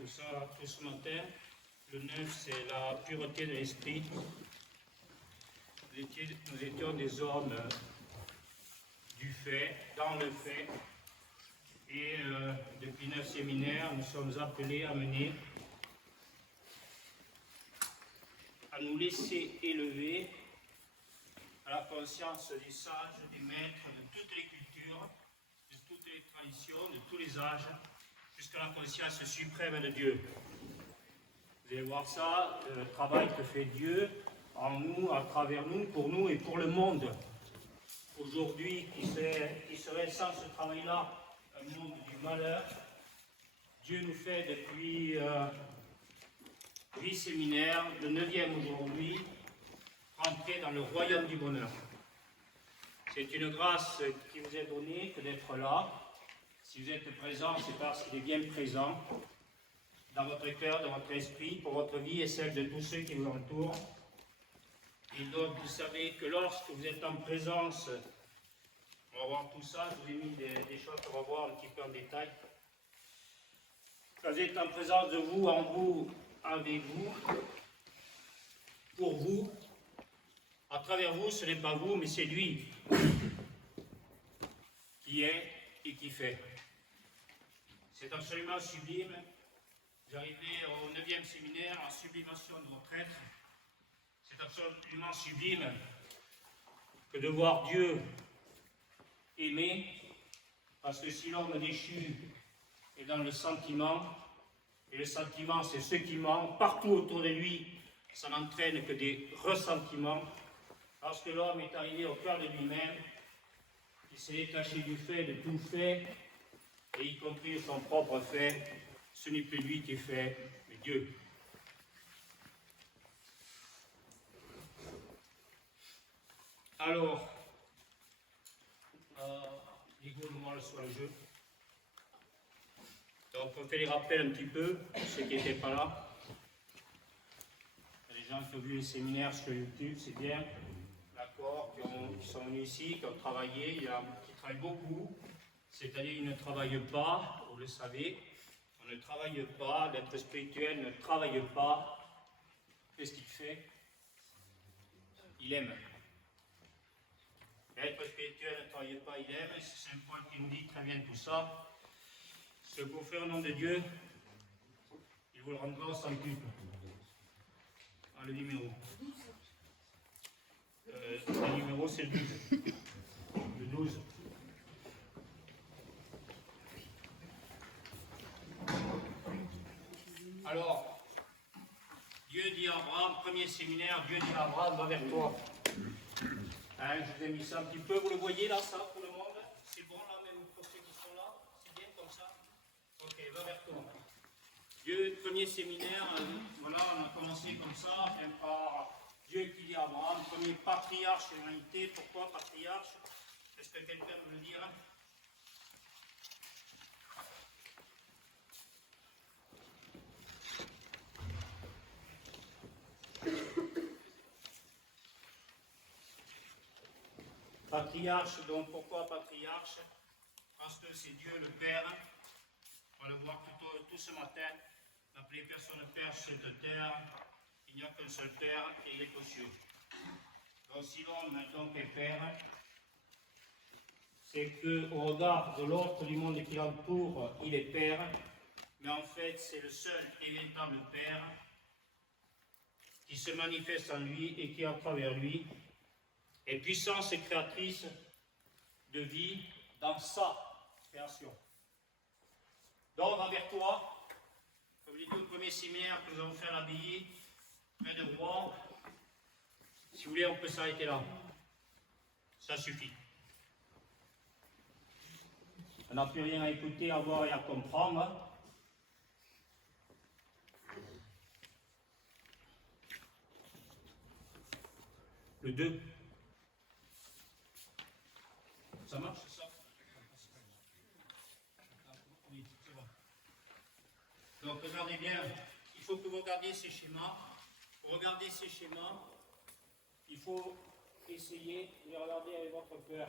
tout ça, tout ce matin. Le 9, c'est la pureté de l'esprit. Nous étions des hommes du fait, dans le fait. Et depuis 9 séminaires, nous sommes appelés à mener, à nous laisser élever à la conscience des sages, des maîtres de toutes les cultures, de toutes les traditions, de tous les âges, jusqu'à la conscience suprême de Dieu. Vous allez voir ça, le travail que fait Dieu en nous, à travers nous, pour nous et pour le monde. Aujourd'hui, qui serait sans ce travail-là un monde du malheur, Dieu nous fait depuis 8 séminaires, le 9e aujourd'hui, rentrer dans le royaume du bonheur. C'est une grâce qui vous est donnée que d'être là. Si vous êtes présent, c'est parce qu'il est bien présent dans votre cœur, dans votre esprit, pour votre vie et celle de tous ceux qui vous entourent. Et donc, vous savez que lorsque vous êtes en présence, on va voir tout ça, je vous ai mis des choses qu'on va voir un petit peu en détail. Quand vous êtes en présence de vous, en vous, avec vous, pour vous, à travers vous, ce n'est pas vous, mais c'est lui qui est et qui fait. C'est absolument sublime. Vous arrivez au 9e séminaire, en sublimation de votre être. C'est absolument sublime que de voir Dieu aimer, parce que si l'homme déchu est dans le sentiment, et le sentiment c'est ce qui ment, partout autour de lui, ça n'entraîne que des ressentiments. Lorsque l'homme est arrivé au cœur de lui-même, il s'est détaché du fait, de tout fait, et y compris de son propre fait, ce n'est plus lui qui fait, mais Dieu. Alors, l'ego nous mange sur le jeu. Donc on fait les rappels un petit peu, ceux qui n'étaient pas là. Les gens qui ont vu les séminaires sur YouTube, c'est bien. D'accord, qui sont venus ici, qui ont travaillé, qui travaillent beaucoup. C'est-à-dire qu'ils ne travaillent pas, vous le savez. On ne travaille pas, l'être spirituel ne travaille pas. Qu'est-ce qu'il fait? Il aime. L'être spirituel ne travaille pas, il aime. C'est un point qui nous dit très bien tout ça. Ce que vous faites au nom de Dieu, il vous le rendra sans pub. Ah, le numéro. Le numéro, c'est le 12. Le 12. Alors, Dieu dit à Abraham, premier séminaire, Dieu dit à Abraham, va vers toi. Hein, je vous ai mis ça un petit peu, vous le voyez là, ça, pour le monde? C'est bon là, même pour ceux qui sont là? C'est bien comme ça? Ok, va vers toi. Dieu, premier séminaire, voilà, on a commencé comme ça, par Dieu qui dit à Abraham, premier patriarche de l'humanité. Pourquoi patriarche? Est-ce que quelqu'un me le dira? Patriarche, donc pourquoi patriarche? Parce que c'est Dieu le Père. On va le voir tout ce matin. N'appelez personne Père sur cette terre. Il n'y a qu'un seul Père et il est aux cieux. Donc si l'homme donc est Père, c'est qu'au regard de l'autre du monde qui l'entoure, il est Père. Mais en fait, c'est le seul et véritable Père qui se manifeste en lui et qui, à travers lui, est puissance créatrice de vie dans sa création. Donc, on va vers toi, comme je l'ai dit au premier séminaire que nous avons fait à l'abbaye, près de Rouen. Si vous voulez, on peut s'arrêter là. Ça suffit. On n'a plus rien à écouter, à voir et à comprendre. Le 2. Ça marche, c'est ça? Oui, c'est bon. Donc, regardez bien. Il faut que vous regardiez ces schémas. Pour regarder ces schémas, il faut essayer de les regarder avec votre cœur.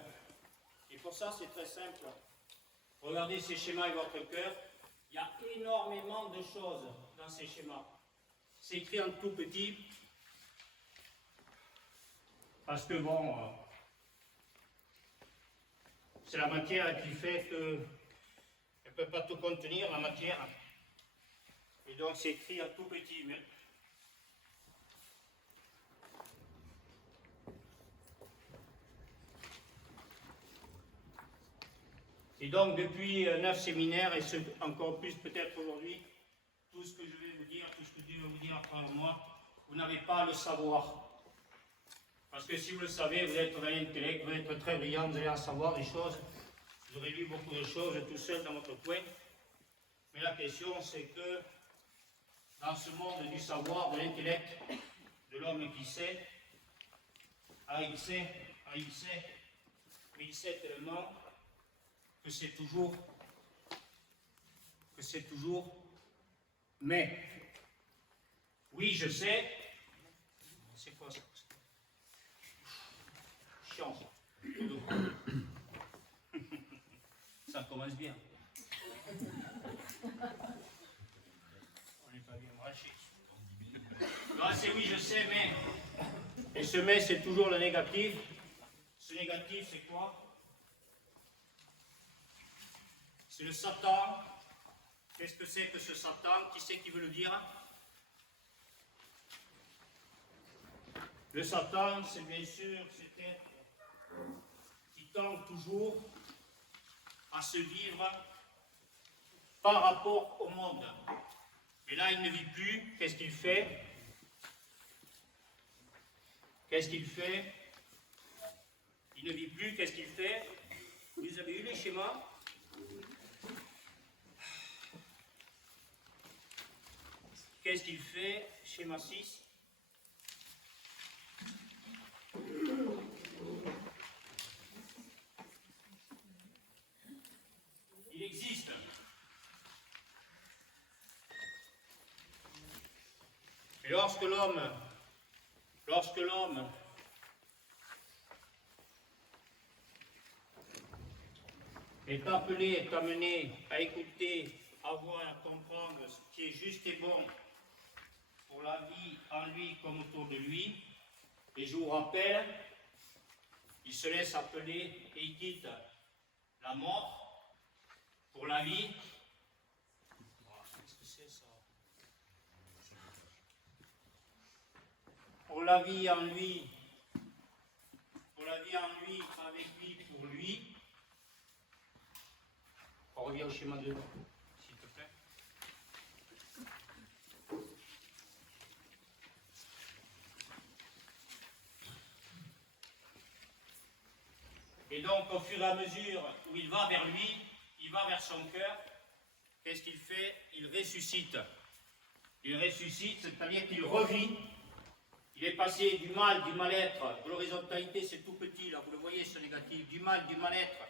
Et pour ça, c'est très simple. Regardez ces schémas avec votre cœur. Il y a énormément de choses dans ces schémas. C'est écrit en tout petit, parce que bon, c'est la matière qui fait qu'elle ne peut pas tout contenir, la matière. Et donc c'est écrit en tout petit. Mais et donc, depuis 9 séminaires, et encore plus peut-être aujourd'hui, tout ce que je vais vous dire, tout ce que Dieu va vous dire à travers moi, vous n'avez pas à le savoir. Parce que si vous le savez, vous êtes dans l'intellect, vous êtes très brillant, vous allez en savoir des choses. Vous aurez lu beaucoup de choses tout seul dans votre coin. Mais la question, c'est que dans ce monde du savoir, de l'intellect, de l'homme qui sait, il sait, mais il sait tellement que c'est toujours, mais. Oui, je sais. C'est quoi ça? Chiant. Ça commence bien. On n'est pas bien branché. Non, c'est oui, je sais, mais. Et ce mais, c'est toujours le négatif. Ce négatif, c'est quoi? C'est le Satan. Qu'est-ce que c'est que ce Satan? Qui c'est qui veut le dire? Le Satan, c'est bien sûr cet être qui tente toujours à se vivre par rapport au monde. Et là, il ne vit plus. Qu'est-ce qu'il fait? Qu'est-ce qu'il fait? Il ne vit plus. Qu'est-ce qu'il fait? Vous avez eu les schémas? Qu'est-ce qu'il fait? Schéma 6. Il existe. Et lorsque l'homme est appelé, est amené à écouter, à voir, à comprendre ce qui est juste et bon pour la vie en lui comme autour de lui, et je vous rappelle, il se laisse appeler et il quitte la mort pour la vie. Qu'est-ce que c'est ça? Pour la vie en lui, avec lui, pour lui. On revient au schéma 2, s'il te plaît. Et donc, au fur et à mesure où il va vers lui, il va vers son cœur, qu'est-ce qu'il fait? Il ressuscite. Il ressuscite, c'est-à-dire qu'il revit. Il est passé du mal, du mal-être, de l'horizontalité, c'est tout petit, là, vous le voyez, ce négatif, du mal, du mal-être,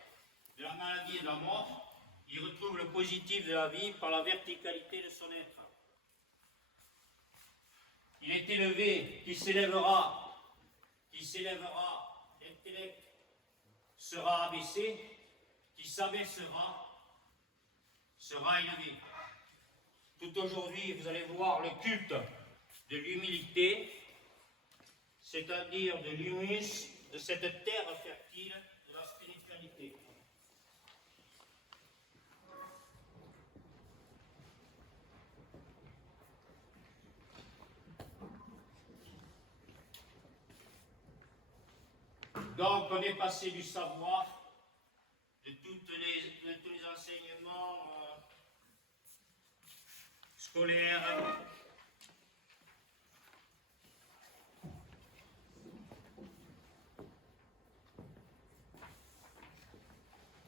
de la maladie et de la mort. Il retrouve le positif de la vie par la verticalité de son être. Il est élevé, qui s'élèvera, l'intellect sera abaissé, qui s'abaissera, sera élevé. Tout aujourd'hui, vous allez voir le culte de l'humilité, c'est-à-dire de l'humus, de cette terre fertile de la spiritualité. Donc, on est passé du savoir, de tous les enseignements scolaires,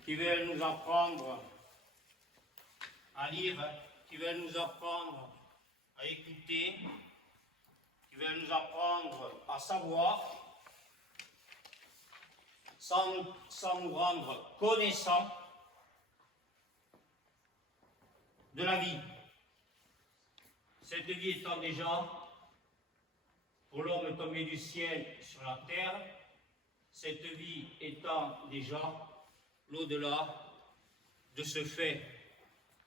qui veulent nous apprendre à lire, qui veulent nous apprendre à écouter, qui veulent nous apprendre à savoir, sans nous rendre connaissants de la vie. Cette vie étant déjà, pour l'homme tombé du ciel sur la terre, cette vie étant déjà l'au-delà de ce fait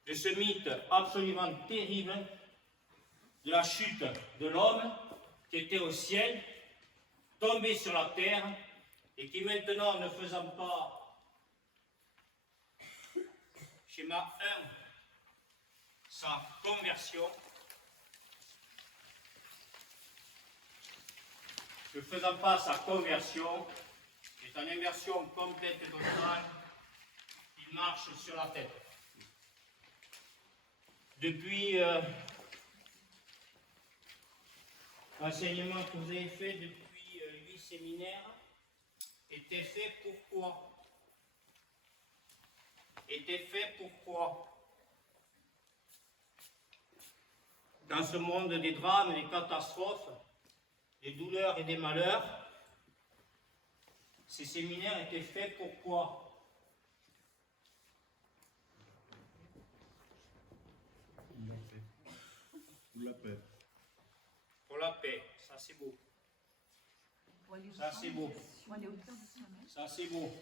de ce mythe absolument terrible de la chute de l'homme qui était au ciel, tombé sur la terre et qui maintenant, ne faisant pas schéma 1, sa conversion, ne faisant pas sa conversion, est en inversion complète et totale, il marche sur la tête. Depuis l'enseignement que vous avez fait depuis 8 séminaires, était fait pourquoi? Était fait pourquoi? Dans ce monde des drames, des catastrophes, des douleurs et des malheurs, ces séminaires étaient faits pourquoi? Pour la paix. Pour la paix, ça c'est beau. Ça c'est beau. Ça c'est beau.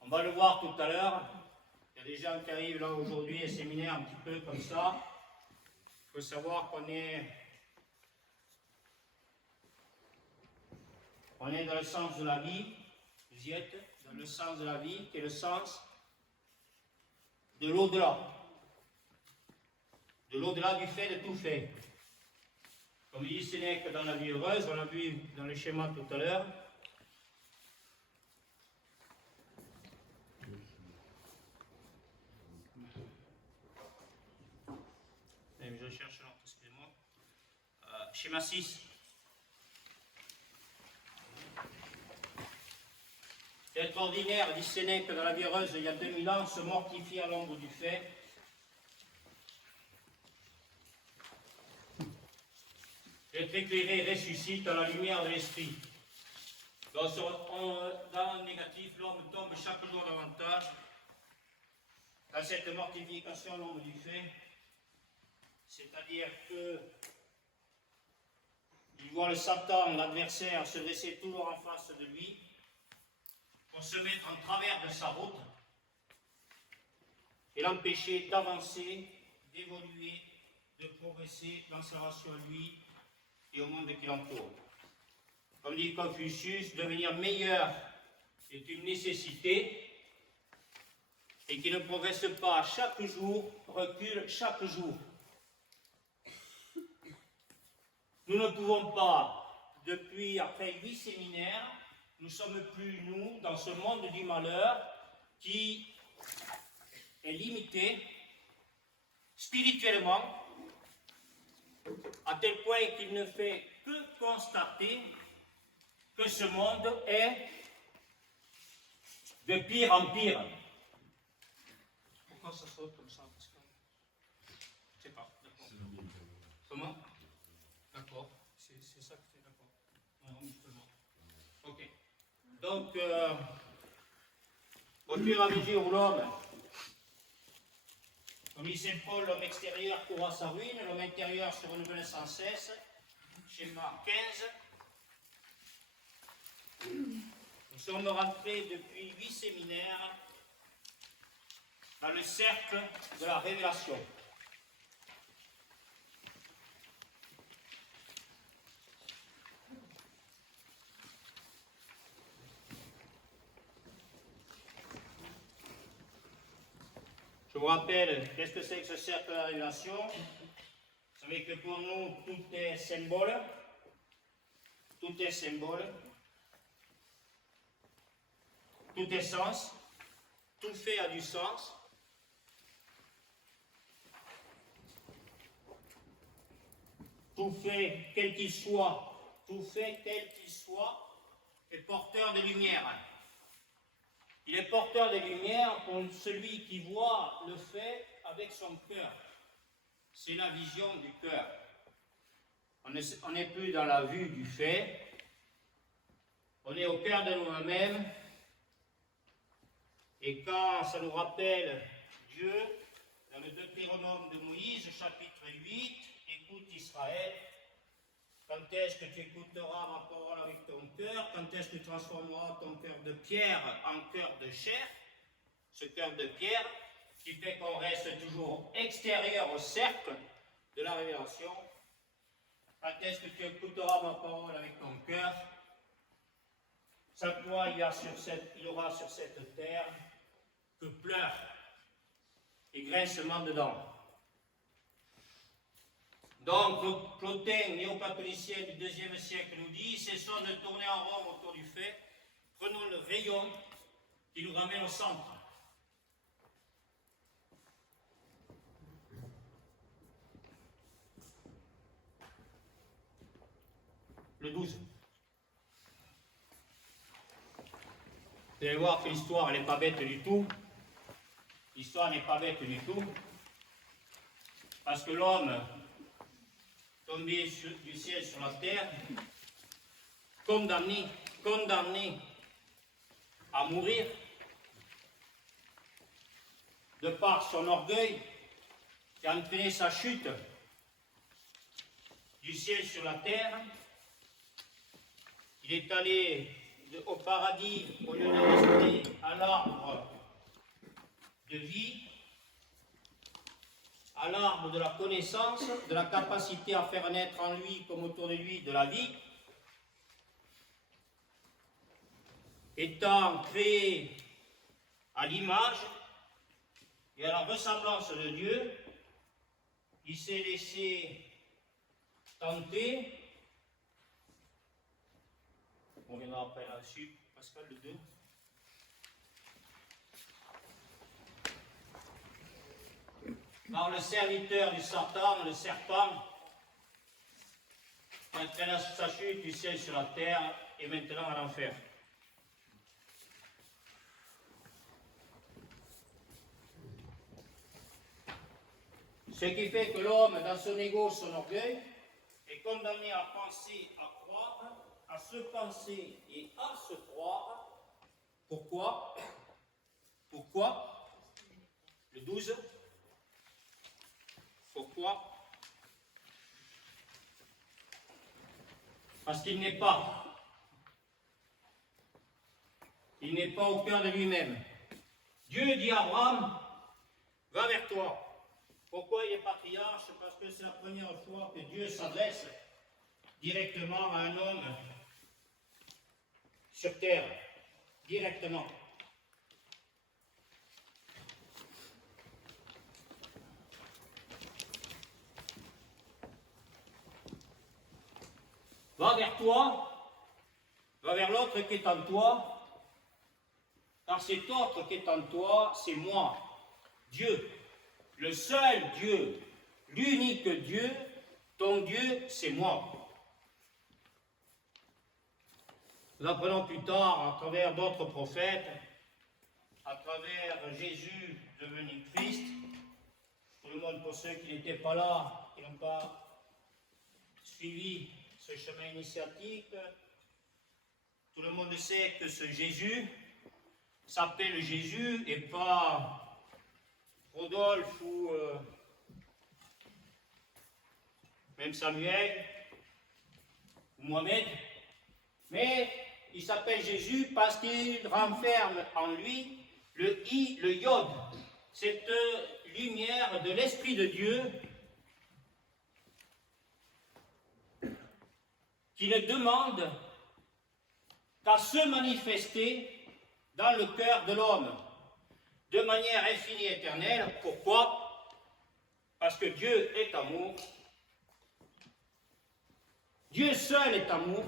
On va le voir tout à l'heure. Il y a des gens qui arrivent là aujourd'hui, un séminaire un petit peu comme ça. Il faut savoir qu'on est dans le sens de la vie. Vous y êtes dans le sens de la vie, qui est le sens de l'au-delà. De l'au-delà du fait de tout fait. Comme dit Sénèque dans la vie heureuse, on l'a vu dans le schéma tout à l'heure. Je cherche l'autre, excusez-moi. Schéma 6. L'être ordinaire, dit Sénèque dans la vie heureuse il y a 2000 ans, se mortifie à l'ombre du fait. L'être éclairé ressuscite à la lumière de l'esprit. Dans le négatif, l'homme tombe chaque jour davantage dans cette mortification à l'ombre du fait. C'est-à-dire que il voit le Satan, l'adversaire, se dresser toujours en face de lui pour se mettre en travers de sa route et l'empêcher d'avancer, d'évoluer, de progresser dans sa relation à lui et au monde qui l'entoure. Comme dit Confucius, devenir meilleur est une nécessité et qui ne progresse pas chaque jour, recule chaque jour. Nous ne pouvons pas, depuis après 8 séminaires, nous ne sommes plus, nous, dans ce monde du malheur qui est limité spirituellement, à tel point qu'il ne fait que constater que ce monde est de pire en pire. Pourquoi ça saute comme ça? Je ne sais pas, d'accord. Comment? D'accord, c'est ça que c'est d'accord. Non, justement. Ok. Donc, au fur et à mesure où l'homme, comme dit Saint Paul, l'homme extérieur court à sa ruine, l'homme intérieur se renouvelle sans cesse. Schéma 15. Nous sommes rentrés depuis 8 séminaires dans le cercle de la révélation. Je vous rappelle, qu'est-ce que c'est que ce cercle de la révélation? Vous savez que pour nous, tout est symbole. Tout est symbole. Tout est sens. Tout fait a du sens. Tout fait, quel qu'il soit, est porteur de lumière. Il est porteur de lumière pour celui qui voit le fait avec son cœur. C'est la vision du cœur. On n'est plus dans la vue du fait. On est au cœur de nous-mêmes. Et quand ça nous rappelle Dieu, dans le Deutéronome de Moïse, chapitre 8, écoute Israël, quand est-ce que tu écouteras ma parole avec ton cœur? Quand est-ce que tu transformeras ton cœur de pierre en cœur de chair? Ce cœur de pierre, qui fait qu'on reste toujours extérieur au cercle de la révélation, atteste que tu écouteras ma parole avec ton cœur. Chaque fois, il y aura sur cette terre que pleurs et grincement de dents. Donc, Plotin, néo-catholicisme du IIe siècle, nous dit, cessons de tourner en rond autour du fait, prenons le rayon qui nous ramène au centre. Le 12. Vous allez voir que l'histoire, elle n'est pas bête du tout. L'histoire n'est pas bête du tout. Parce que l'homme, tombé du ciel sur la terre, condamné à mourir, de par son orgueil, qui a entraîné sa chute du ciel sur la terre. Il est allé au paradis au lieu de rester à l'arbre de vie, à l'arbre de la connaissance, de la capacité à faire naître en lui comme autour de lui de la vie. Étant créé à l'image et à la ressemblance de Dieu, il s'est laissé tenter. On viendra après là-dessus. Pascal, le 2. Par le serviteur du Satan, le serpent, entraîna sa chute du ciel sur la terre et maintenant à l'enfer. Ce qui fait que l'homme, dans son ego, son orgueil, est condamné à penser, à croire, à se penser et à se croire. Pourquoi? Pourquoi? Le 12. Pourquoi? Parce qu'il n'est pas. Il n'est pas au cœur de lui-même. Dieu dit à Abraham, va vers toi. Pourquoi il est patriarche? Parce que c'est la première fois que Dieu s'adresse directement à un homme sur terre. Directement. Va vers toi, va vers l'autre qui est en toi, car cet autre qui est en toi, c'est moi, Dieu, le seul Dieu, l'unique Dieu, ton Dieu, c'est moi. Nous apprenons plus tard, à travers d'autres prophètes, à travers Jésus devenu Christ, tout le monde, pour ceux qui n'étaient pas là, qui n'ont pas suivi ce chemin initiatique, tout le monde sait que ce Jésus s'appelle Jésus et pas Rodolphe ou même Samuel ou Mohamed, mais il s'appelle Jésus parce qu'il renferme en lui le I, le Yod, cette lumière de l'Esprit de Dieu qui ne demande qu'à se manifester dans le cœur de l'homme de manière infinie et éternelle. Pourquoi? Parce que Dieu est amour. Dieu seul est amour.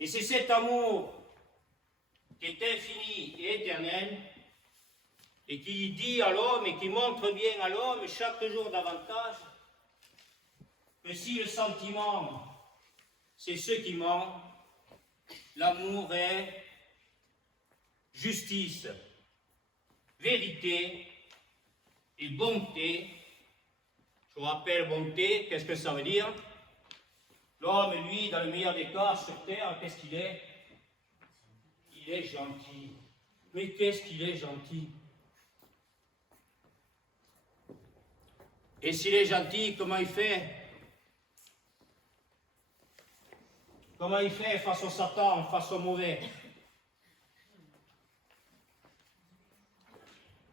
Et c'est cet amour qui est infini et éternel et qui dit à l'homme et qui montre bien à l'homme chaque jour davantage que si le sentiment c'est ce qui manque, l'amour est justice, vérité et bonté. Je vous rappelle bonté, qu'est-ce que ça veut dire? L'homme, lui, dans le meilleur des cas, sur terre, qu'est-ce qu'il est? Il est gentil. Mais qu'est-ce qu'il est gentil? Et s'il est gentil, comment il fait? Comment il fait face au Satan, face au mauvais?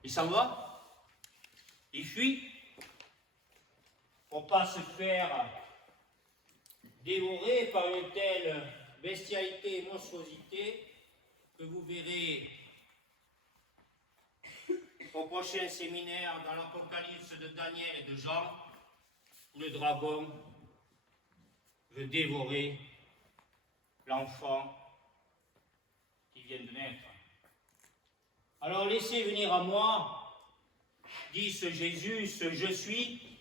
Et Il s'en va, il fuit, pour ne pas se faire dévorer par une telle bestialité et monstruosité que vous verrez au prochain séminaire dans l'Apocalypse de Daniel et de Jean, où le dragon veut dévorer l'enfant qui vient de naître. Alors laissez venir à moi, dit ce Jésus, ce je suis,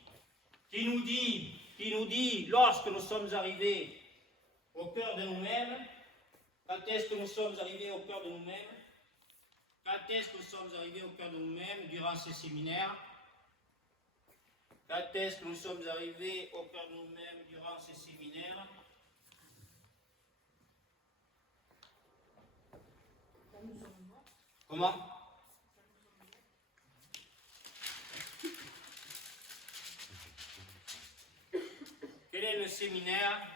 qui nous dit, lorsque nous sommes arrivés au cœur de nous-mêmes, quand est-ce que nous sommes arrivés au cœur de nous-mêmes? Quand est-ce que nous sommes arrivés au cœur de nous-mêmes durant ces séminaires? Quand est-ce que nous sommes arrivés au cœur de nous-mêmes durant ces séminaires? Comment? Quel est le séminaire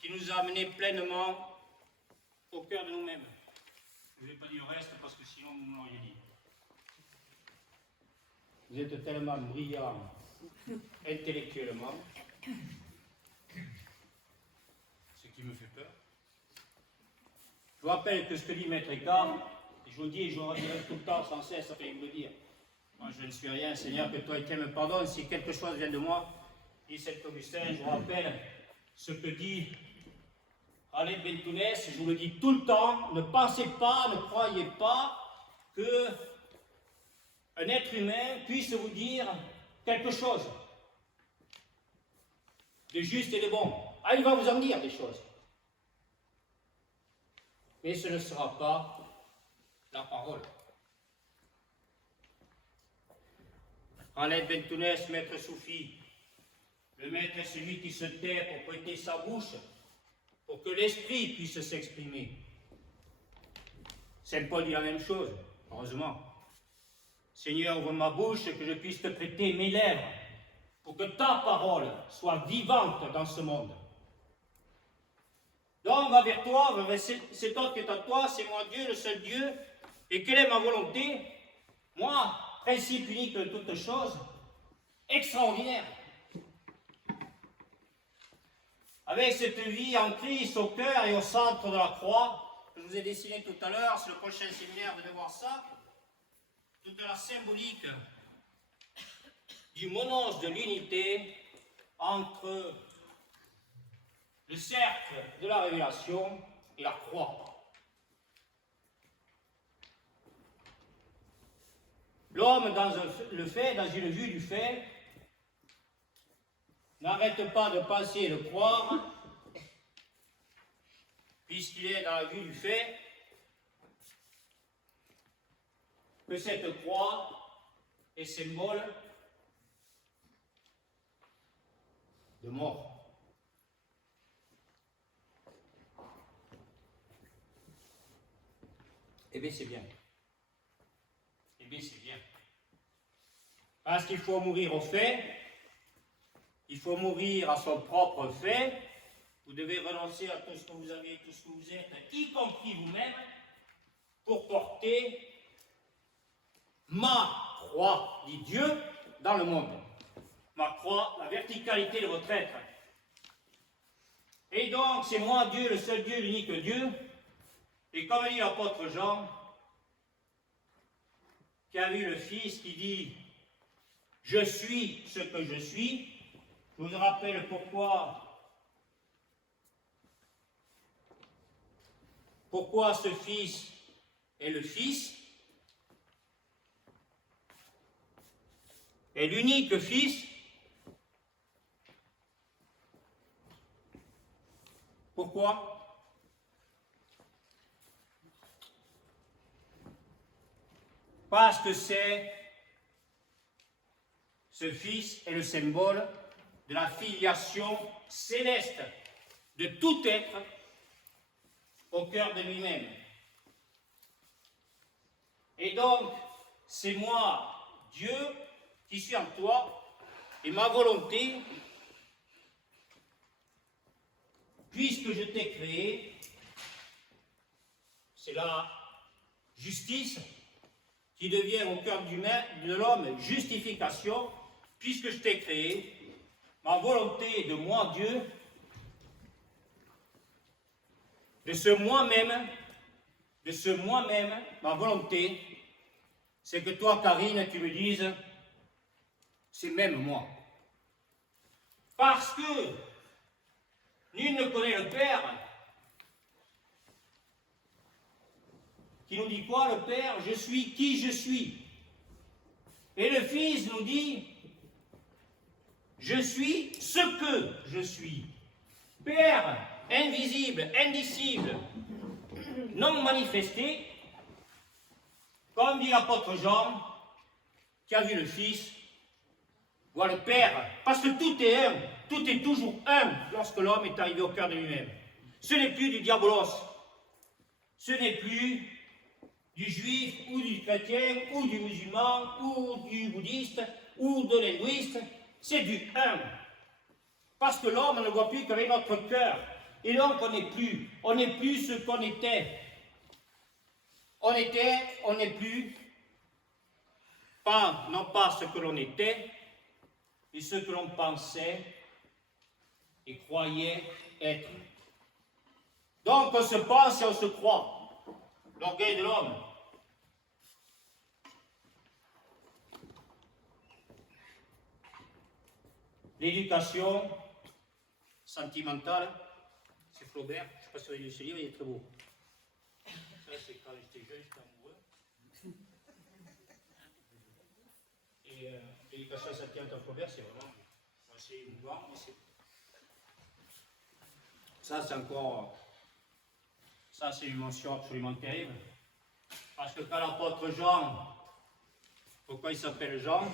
qui nous a amenés pleinement au cœur de nous-mêmes? Je ne vais pas dire le reste parce que sinon vous me l'auriez dit. Vous êtes tellement brillant intellectuellement, ce qui me fait peur. Je vous rappelle que ce que dit Maître Écart, je vous dis et je vous redirai tout le temps sans cesse après vous le dire. Moi je ne suis rien, Seigneur, que toi et Dieu me pardonne. Si quelque chose vient de moi, dit Saint Augustin, je vous rappelle ce que dit Khaled Bentounès, je vous le dis tout le temps, ne pensez pas, ne croyez pas que un être humain puisse vous dire quelque chose de juste et de bon. Ah, il va vous en dire des choses. Mais ce ne sera pas la parole. Khaled Bentounès, maître soufi, le maître est celui qui se tait pour prêter sa bouche, pour que l'esprit puisse s'exprimer. Saint Paul dit la même chose, heureusement. Seigneur, ouvre ma bouche, que je puisse te prêter mes lèvres, pour que ta parole soit vivante dans ce monde. Donc, va vers toi, va vers cet autre qui est en toi, c'est moi Dieu, le seul Dieu. Et quelle est ma volonté? Moi, principe unique de toutes choses, extraordinaire. Avec cette vie en Christ au cœur et au centre de la croix, que je vous ai dessiné tout à l'heure, c'est le prochain séminaire, vous allez voir ça, toute la symbolique du monos de l'unité entre le cercle de la révélation et la croix. L'homme, dans le fait, dans une vue du fait, n'arrête pas de penser et de croire, puisqu'il est dans la vue du fait, que cette croix est symbole de mort. Eh bien, c'est bien. Eh bien, c'est bien. Parce qu'il faut mourir au fait, il faut mourir à son propre fait, vous devez renoncer à tout ce que vous avez, tout ce que vous êtes, y compris vous-même, pour porter ma croix, dit Dieu, dans le monde. Ma croix, la verticalité de votre être. Et donc, c'est moi Dieu, le seul Dieu, l'unique Dieu. Et comme dit l'apôtre Jean, qui a vu le Fils, qui dit « Je suis ce que je suis », je vous rappelle pourquoi ce Fils est le Fils, est l'unique Fils. Pourquoi? Parce que ce Fils est le symbole de la filiation céleste de tout être au cœur de lui-même. Et donc, c'est moi, Dieu, qui suis en toi, et ma volonté, puisque je t'ai créé, c'est la justice, qui devient au cœur de l'homme justification, puisque je t'ai créé, ma volonté de moi, Dieu, de ce moi-même, ma volonté, c'est que toi, Karine, tu me dises, c'est même moi. Parce que nul ne connaît le Père. Qui nous dit quoi, le Père? Je suis qui je suis. Et le Fils nous dit, je suis ce que je suis. Père, invisible, indicible, non manifesté, comme dit l'apôtre Jean, qui a vu le Fils, voit le Père, parce que tout est un, tout est toujours un lorsque l'homme est arrivé au cœur de lui-même. Ce n'est plus du diabolos, ce n'est plus du juif ou du chrétien ou du musulman ou du bouddhiste ou de l'hindouiste, c'est du un. Parce que l'homme ne voit plus qu'avec notre cœur. Et donc on n'est plus ce qu'on était. On n'est plus, non pas ce que l'on était, et ce que l'on pensait et croyait être. Donc on se pense et on se croit. L'orgueil de l'homme. L'éducation sentimentale, c'est Flaubert, je ne sais pas si vous avez lu ce livre, il est très beau. Ça, c'est quand j'étais jeune, j'étais amoureux. Et l'éducation sentimentale de Flaubert, c'est vraiment assez émouvant, mais c'est. Ça, c'est encore. Ça, c'est une mention absolument terrible. Parce que quand l'apôtre Jean, pourquoi il s'appelle Jean?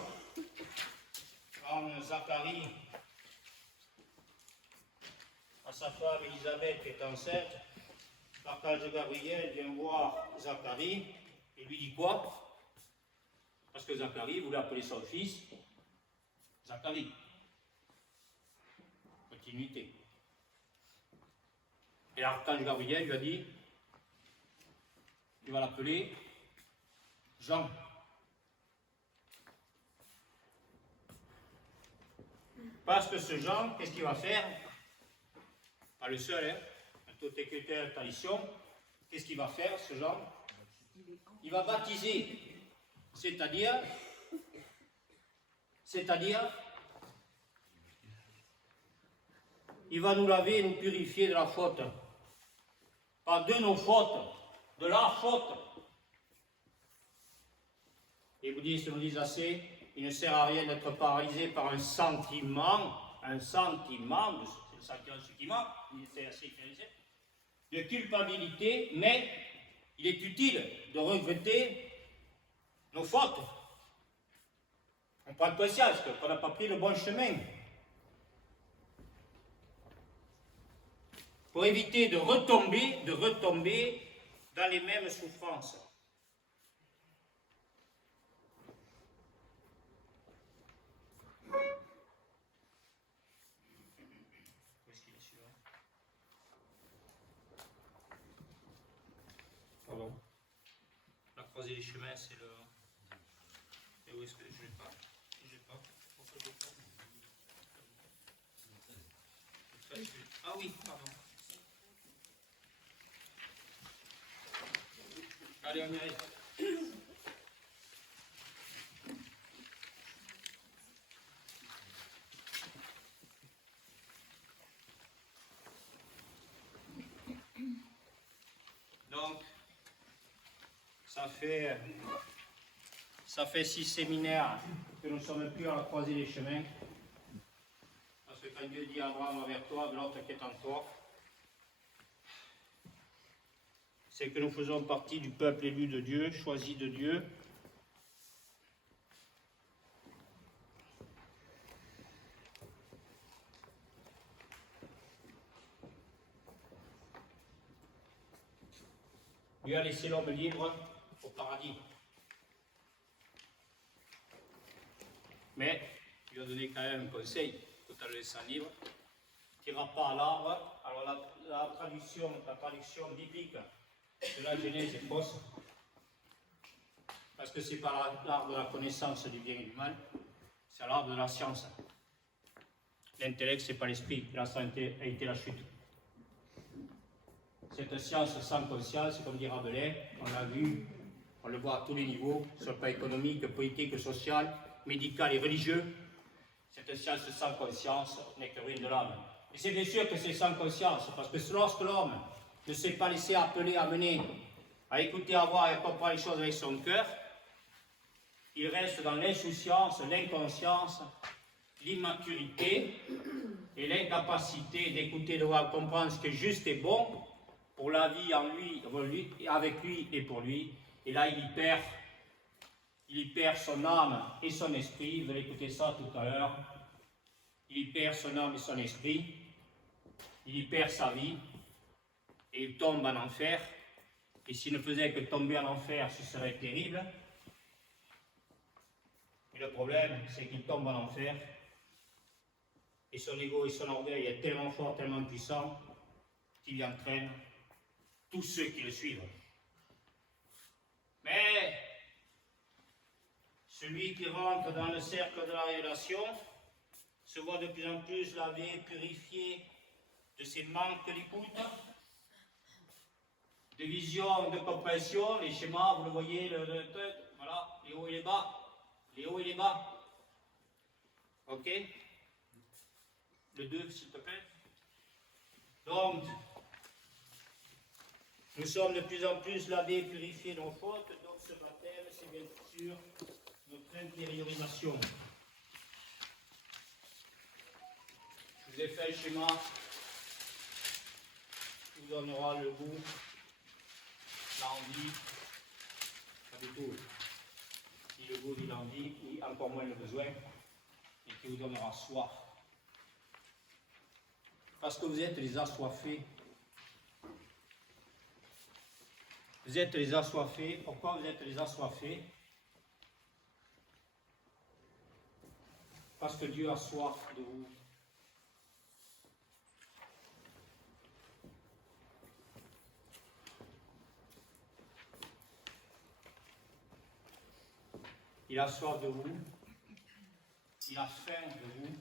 Quand Zacharie, à sa femme Élisabeth qui est enceinte, l'archange Gabriel vient voir Zacharie et lui dit quoi? Parce que Zacharie voulait appeler son fils Zacharie. Continuité. Et l'archange Gabriel lui a dit, tu vas l'appeler Jean. Parce que ce Jean, qu'est-ce qu'il va faire? Pas le seul, hein, dans toute écriture et tradition, qu'est-ce qu'il va faire, ce Jean? Il va baptiser, c'est-à-dire, il va nous laver et nous purifier de la faute. Pas de nos fautes, de la faute. Les bouddhistes nous disent assez, il ne sert à rien d'être paralysé par un sentiment, c'est le sentiment de ce qui manque, il était assez paralysé, de culpabilité, mais il est utile de regretter nos fautes. On prend conscience qu'on n'a pas pris le bon chemin. Pour éviter de retomber dans les mêmes souffrances. Où est-ce qu'il est celui-là? Pardon. La croisée des chemins, c'est le. Et où est-ce que je l'ai pas? Je l'ai pas. Pourquoi je l'ai pas? Ah oui, pardon. Allez, on y arrive. Donc, ça fait 6 séminaires que nous ne sommes plus à la croisée des chemins. Parce que quand Dieu dit à Abraham, va vers toi, de l'autre qui est en toi, c'est que nous faisons partie du peuple élu de Dieu, choisi de Dieu. Dieu a laissé l'homme libre au paradis. Mais il lui a donné quand même un conseil, quand tu le laissant libre, tu n'iras pas à l'arbre. Alors la traduction biblique de la Genèse est fausse. Parce que que ce n'est pas l'art de la connaissance du bien et du mal, c'est l'art de la science. L'intellect, ce n'est pas l'esprit, la santé a été la chute. Cette science sans conscience, comme dit Rabelais, on l'a vu, on le voit à tous les niveaux, sur le plan économique, politique, social, médical et religieux. Cette science sans conscience n'est que ruine de l'âme. Et c'est bien sûr que c'est sans conscience, parce que lorsque l'homme ne s'est pas laissé appeler, amener, à écouter, à voir et à comprendre les choses avec son cœur, il reste dans l'insouciance, l'inconscience, l'immaturité et l'incapacité d'écouter, de voir, comprendre ce qui est juste et bon pour la vie en lui, avec lui et pour lui. Et là, il y perd son âme et son esprit. Vous allez écouter ça tout à l'heure. Il y perd son âme et son esprit. Il y perd sa vie. Et il tombe en enfer. Et s'il ne faisait que tomber en enfer, ce serait terrible. Et le problème, c'est qu'il tombe en enfer. Et son ego et son orgueil est tellement fort, tellement puissant, qu'il y entraîne tous ceux qui le suivent. Mais celui qui rentre dans le cercle de la révélation se voit de plus en plus lavé, purifié de ses manques d'écoute, de vision, de compréhension, les schémas, vous le voyez, voilà, les hauts et les bas, les hauts et les bas. Ok? Le 2, s'il te plaît. Donc, nous sommes de plus en plus lavés, purifiés de nos fautes, donc ce baptême, c'est bien sûr notre intériorisation. Je vous ai fait un schéma qui vous donnera le goût, l'envie, pas du tout, ni le goût ni l'envie, ni encore moins le besoin, et qui vous donnera soif. Parce que vous êtes les assoiffés. Vous êtes les assoiffés. Pourquoi vous êtes les assoiffés? Parce que Dieu a soif de vous. Il a soif de vous. Il a faim de vous.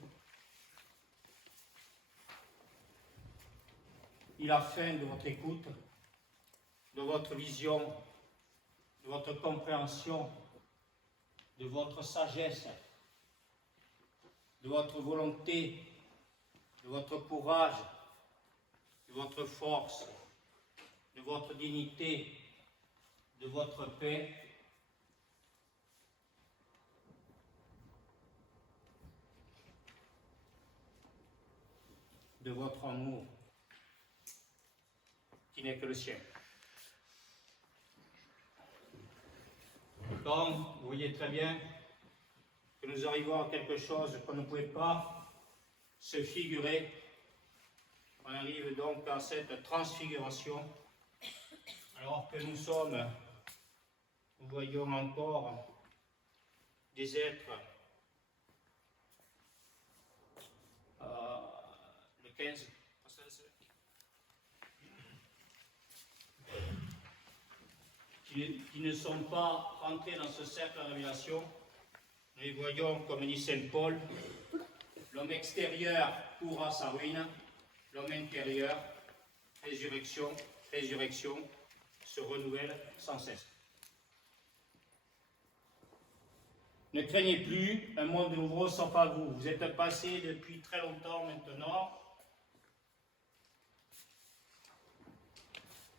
Il a faim de votre écoute, de votre vision, de votre compréhension, de votre sagesse, de votre volonté, de votre courage, de votre force, de votre dignité, de votre paix. De votre amour, qui n'est que le sien. Donc, vous voyez très bien que nous arrivons à quelque chose qu'on ne pouvait pas se figurer. On arrive donc à cette transfiguration, alors que nous voyons encore des êtres, le 15, qui ne sont pas rentrés dans ce cercle de révélation. Nous les voyons, comme dit Saint Paul, l'homme extérieur court à sa ruine, l'homme intérieur, résurrection, se renouvelle sans cesse. Ne craignez plus un monde nouveau sauf à vous. Vous êtes passé depuis très longtemps maintenant.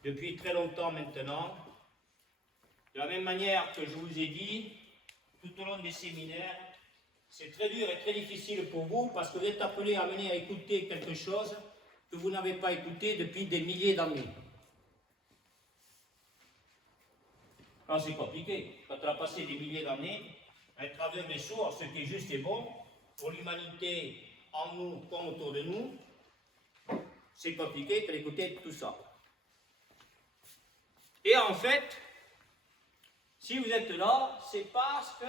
Depuis très longtemps maintenant. De la même manière que je vous ai dit, tout au long des séminaires, c'est très dur et très difficile pour vous parce que vous êtes appelés à venir écouter quelque chose que vous n'avez pas écouté depuis des milliers d'années. Alors c'est compliqué. Quand on a passé des milliers d'années à être aveugle et sourd à ce qui est juste et bon pour l'humanité en nous comme autour de nous, c'est compliqué d'écouter tout ça. Et en fait, si vous êtes là, c'est parce que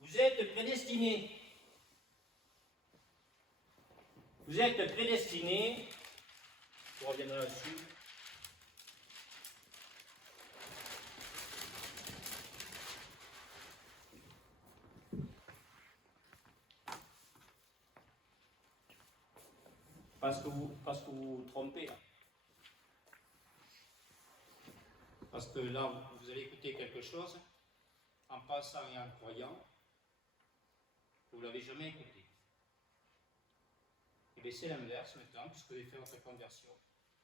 vous êtes prédestinés. Vous êtes prédestinés, je reviendrai là-dessus, Parce que vous vous trompez. Parce que là, vous allez écouter quelque chose en pensant et en croyant que vous ne l'avez jamais écouté. Et bien c'est l'inverse maintenant, puisque vous avez fait votre conversion.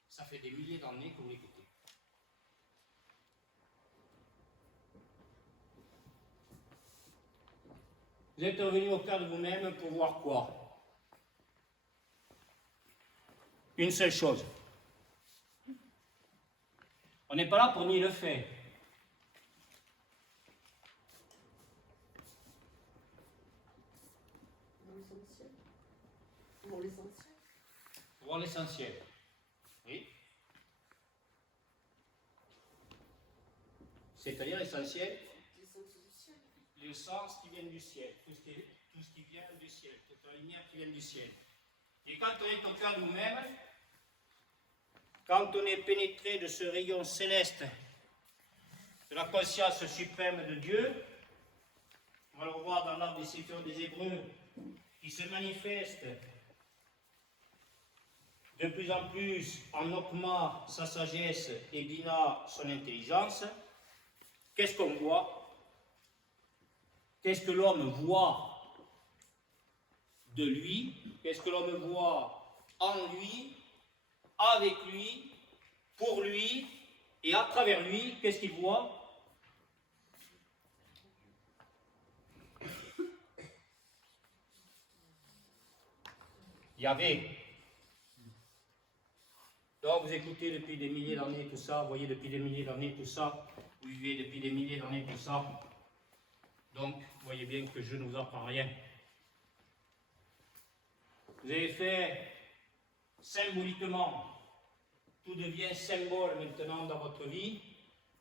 Ça fait des milliers d'années que vous l'écoutez. Vous êtes revenu au cœur de vous-même pour voir quoi? Une seule chose. On n'est pas là pour nier le fait. Pour l'essentiel. Pour voir l'essentiel. Oui. C'est-à-dire l'essentiel. Le sens qui vient du ciel. Tout ce qui vient du ciel. Toute la lumière qui vient du ciel. Et quand on est au cœur de nous-mêmes, quand on est pénétré de ce rayon céleste, de la conscience suprême de Dieu, on va le revoir dans l'arbre des Séphir des Hébreux, qui se manifeste de plus en plus en Okma sa sagesse et Bina son intelligence. Qu'est-ce qu'on voit? Qu'est-ce que l'homme voit de lui? Qu'est-ce que l'homme voit en lui, avec lui, pour lui et à travers lui? Qu'est-ce qu'il voit? Yahvé. Donc vous écoutez depuis des milliers d'années tout ça, vous voyez depuis des milliers d'années tout ça, vous vivez depuis des milliers d'années tout ça. Donc vous voyez bien que je ne vous apprends rien. Vous avez fait symboliquement, tout devient symbole maintenant dans votre vie.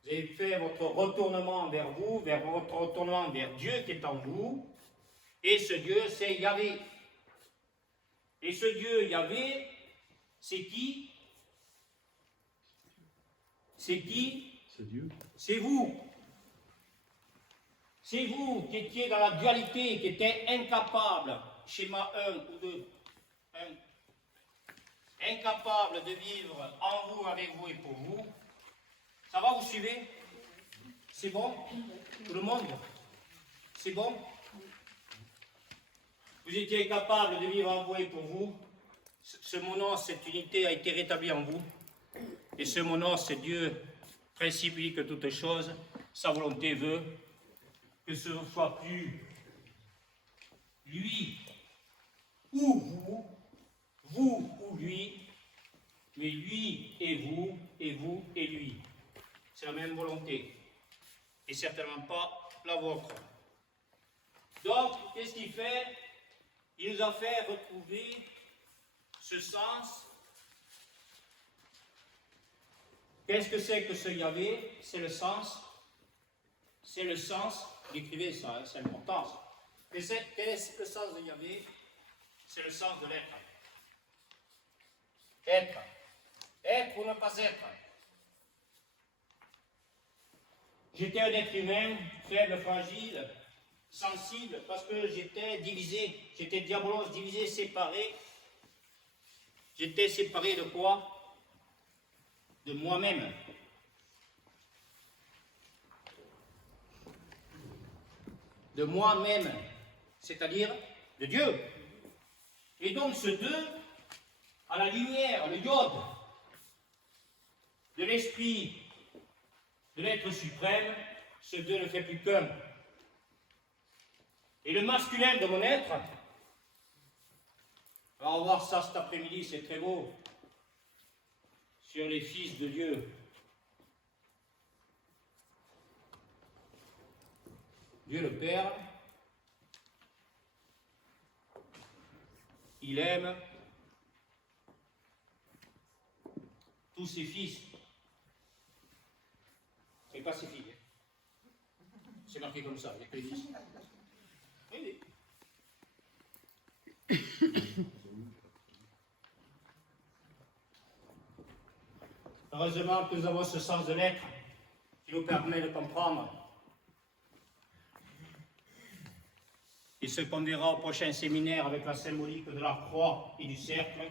Vous avez fait votre retournement vers vous, vers votre retournement vers Dieu qui est en vous. Et ce Dieu, c'est Yahvé. Et ce Dieu, Yahvé, c'est qui? C'est qui? C'est Dieu. C'est vous. C'est vous qui étiez dans la dualité, qui étiez incapable, schéma 1 ou 2, incapable de vivre en vous, avec vous et pour vous. Ça va, vous suivez? C'est bon? Tout le monde? C'est bon? Vous étiez incapable de vivre en vous et pour vous. Ce monos, cette unité a été rétablie en vous. Et ce monos, c'est Dieu, principe unique de toutes choses. Sa volonté veut que ce ne soit plus lui ou vous ou lui, mais lui et vous et lui. C'est la même volonté. Et certainement pas la vôtre. Donc, qu'est-ce qu'il fait? Il nous a fait retrouver ce sens. Qu'est-ce que c'est que ce Yahvé? C'est le sens. C'est le sens. Écrivez ça, hein, c'est important. Quel est le sens de Yahvé? C'est le sens de l'être. Être. Être ou ne pas être. J'étais un être humain, faible, fragile, sensible, parce que j'étais divisé. J'étais diabolos, divisé, séparé. J'étais séparé de quoi? De moi-même. De moi-même, c'est-à-dire de Dieu. Et donc ce deux, à la lumière, le iode, de l'esprit, de l'être suprême, ce deux ne fait plus qu'un. Et le masculin de mon être, on va voir ça cet après-midi, c'est très beau, sur les fils de Dieu. Dieu le Père, il aime tous ses fils, et pas ses filles. C'est marqué comme ça, il n'y a que les fils. Oui, oui. Heureusement que nous avons ce sens de l'être qui nous permet de comprendre. Et ce qu'on verra au prochain séminaire avec la symbolique de la croix et du cercle,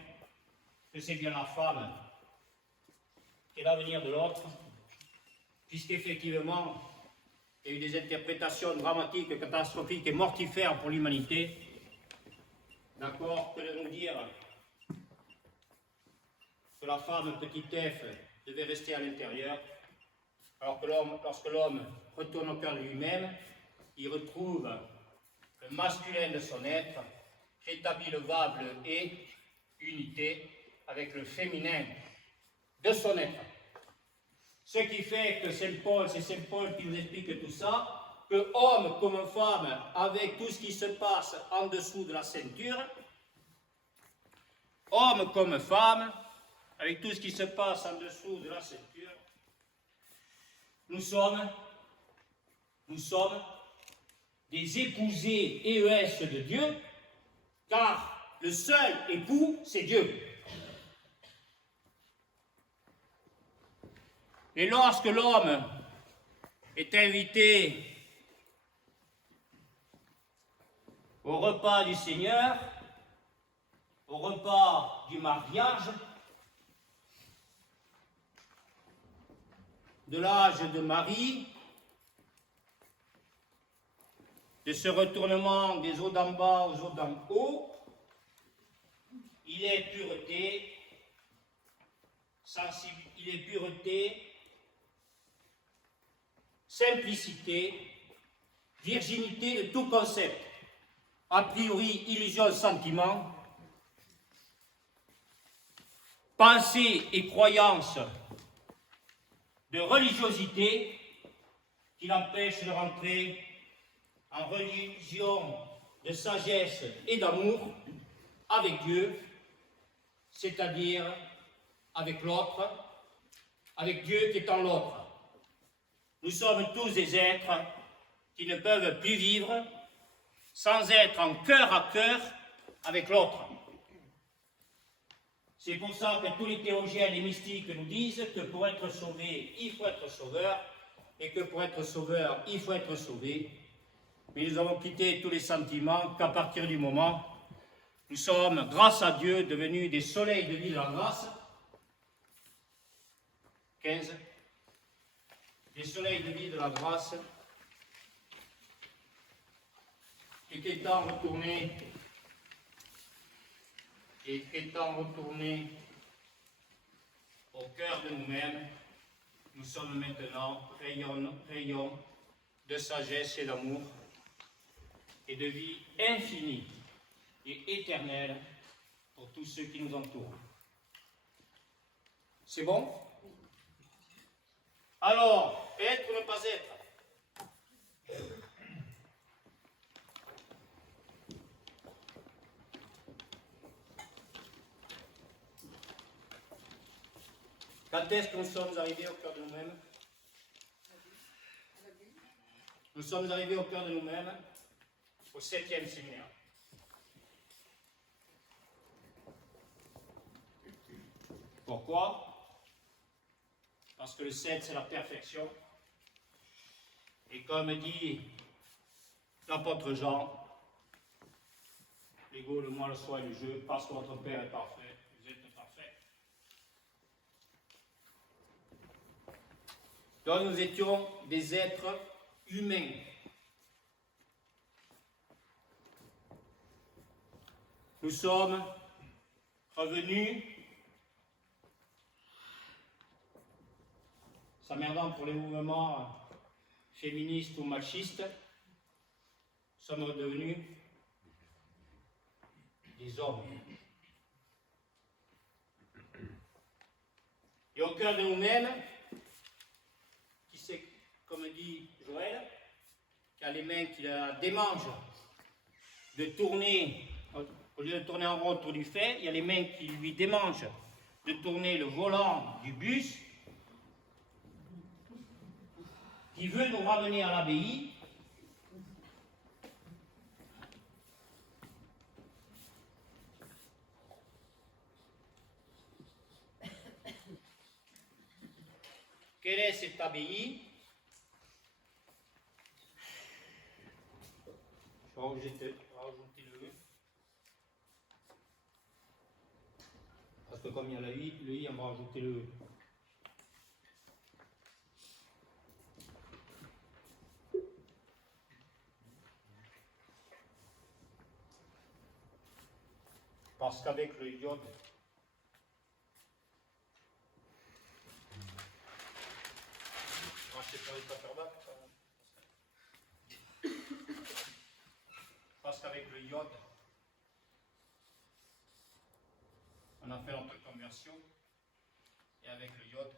que c'est bien la femme qui est l'avenir de l'autre, puisqu'effectivement, il y a eu des interprétations dramatiques, catastrophiques et mortifères pour l'humanité. D'accord, que de nous dire que la femme, petit f, devait rester à l'intérieur, alors que lorsque l'homme retourne au cœur de lui-même, il retrouve le masculin de son être, rétablit le vable et unité avec le féminin de son être. Ce qui fait que c'est Saint Paul qui nous explique tout ça, que homme comme femme, avec tout ce qui se passe en dessous de la ceinture, homme comme femme, avec tout ce qui se passe en dessous de la ceinture, nous sommes des épousés EES de Dieu, car le seul époux, c'est Dieu. Et lorsque l'homme est invité au repas du Seigneur, au repas du mariage, de l'âge de Marie, de ce retournement des eaux d'en bas aux eaux d'en haut, il est pureté, simplicité, virginité de tout concept, a priori illusion, sentiment, pensée et croyance de religiosité qui l'empêche de rentrer en religion de sagesse et d'amour avec Dieu, c'est-à-dire avec l'autre, avec Dieu qui est en l'autre. Nous sommes tous des êtres qui ne peuvent plus vivre sans être en cœur à cœur avec l'autre. C'est pour ça que tous les théologiens et mystiques nous disent que pour être sauvé, il faut être sauveur, et que pour être sauveur, il faut être sauvé. Mais nous avons quitté tous les sentiments qu'à partir du moment où nous sommes, grâce à Dieu, devenus des soleils de vie de la grâce. 15. Des soleils de vie de la grâce, et qu'étant retournés au cœur de nous-mêmes, nous sommes maintenant rayons de sagesse et d'amour et de vie infinie et éternelle pour tous ceux qui nous entourent. C'est bon? Alors, être ou ne pas être? Quand est-ce que nous sommes arrivés au cœur de nous-mêmes? Nous sommes arrivés au cœur de nous-mêmes au 7e séminaire. Pourquoi? Parce que le 7, c'est la perfection. Et comme dit l'apôtre Jean, l'ego, le moi, le soi et le je, parce que votre Père est parfait, vous êtes parfait. Donc nous étions des êtres humains. Nous sommes revenus, s'emmerdant pour les mouvements féministes ou machistes, nous sommes redevenus des hommes. Et au cœur de nous-mêmes, qui c'est, comme dit Joël, qui a les mains qui la démangent, de tourner, au lieu de tourner en rond autour du fait, il y a les mains qui lui démangent de tourner le volant du bus, qui veut nous ramener à l'abbaye. Quelle est cette abbaye? Je vais rajouter le E. Parce que comme comme il y a le I, on va rajouter le E. Parce qu'avec le iode, parce qu'avec le iode, on a fait notre conversion, et avec le iode,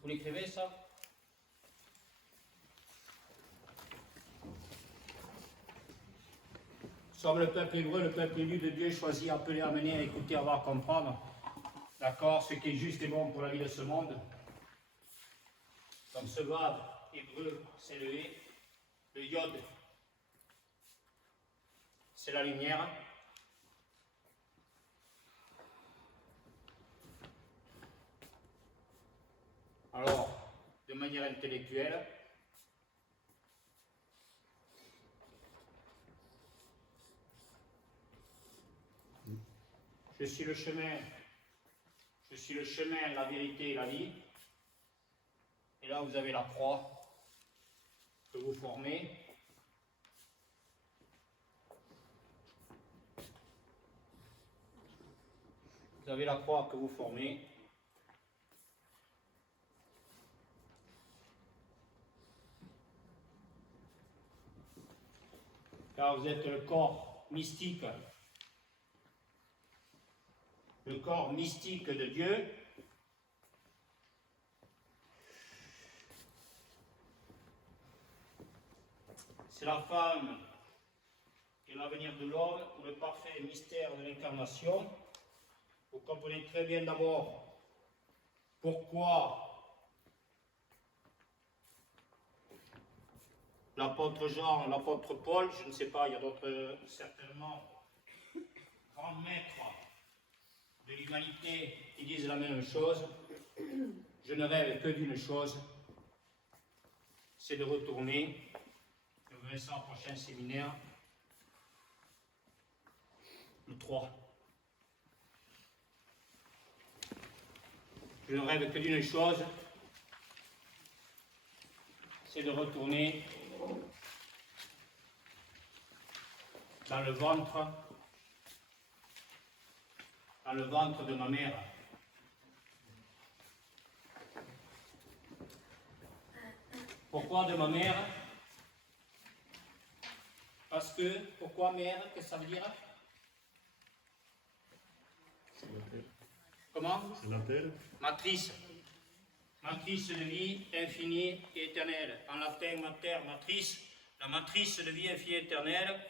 vous l'écrivez ça? Sommes le peuple hébreu, le peuple élu de Dieu, choisi, appelé, amené à écouter, à voir, comprendre. D'accord, ce qui est juste et bon pour la vie de ce monde. Donc ce vav hébreu, c'est le E. Le iode, c'est la lumière. Alors, de manière intellectuelle, je suis le chemin, la vérité et la vie. Et là, vous avez la croix que vous formez. Vous avez la croix que vous formez. Car vous êtes le corps mystique. Le corps mystique de Dieu. C'est la femme qui est l'avenir de l'homme, ou le parfait mystère de l'incarnation. Vous comprenez très bien d'abord pourquoi l'apôtre Jean, l'apôtre Paul, je ne sais pas, il y a d'autres certainement grands maîtres de l'humanité qui disent la même chose. Je ne rêve que d'une chose, c'est de retourner, je verrai ça au prochain séminaire, le 3. Je ne rêve que d'une chose, c'est de retourner dans le ventre de ma mère. Pourquoi de ma mère? Parce que, pourquoi mère? Qu'est-ce que ça veut dire? Comment? C'est la terre. Matrice. Matrice de vie infinie et éternelle. En latin, mater, matrice. La matrice de vie infinie et éternelle.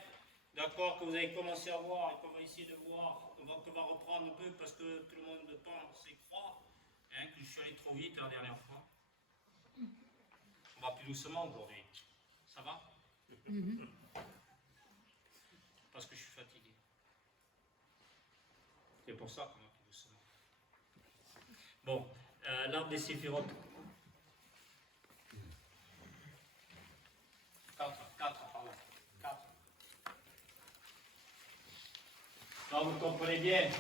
D'accord, que vous avez commencé à voir et qu'on va essayer de voir, qu'on va reprendre un peu parce que tout le monde pense et croit hein, que je suis allé trop vite la dernière fois. On va plus doucement aujourd'hui. Ça va? Parce que je suis fatigué. C'est pour ça qu'on va plus doucement. Bon, l'arbre des séphirotes. 4, pardon. 4. Alors vous comprenez bien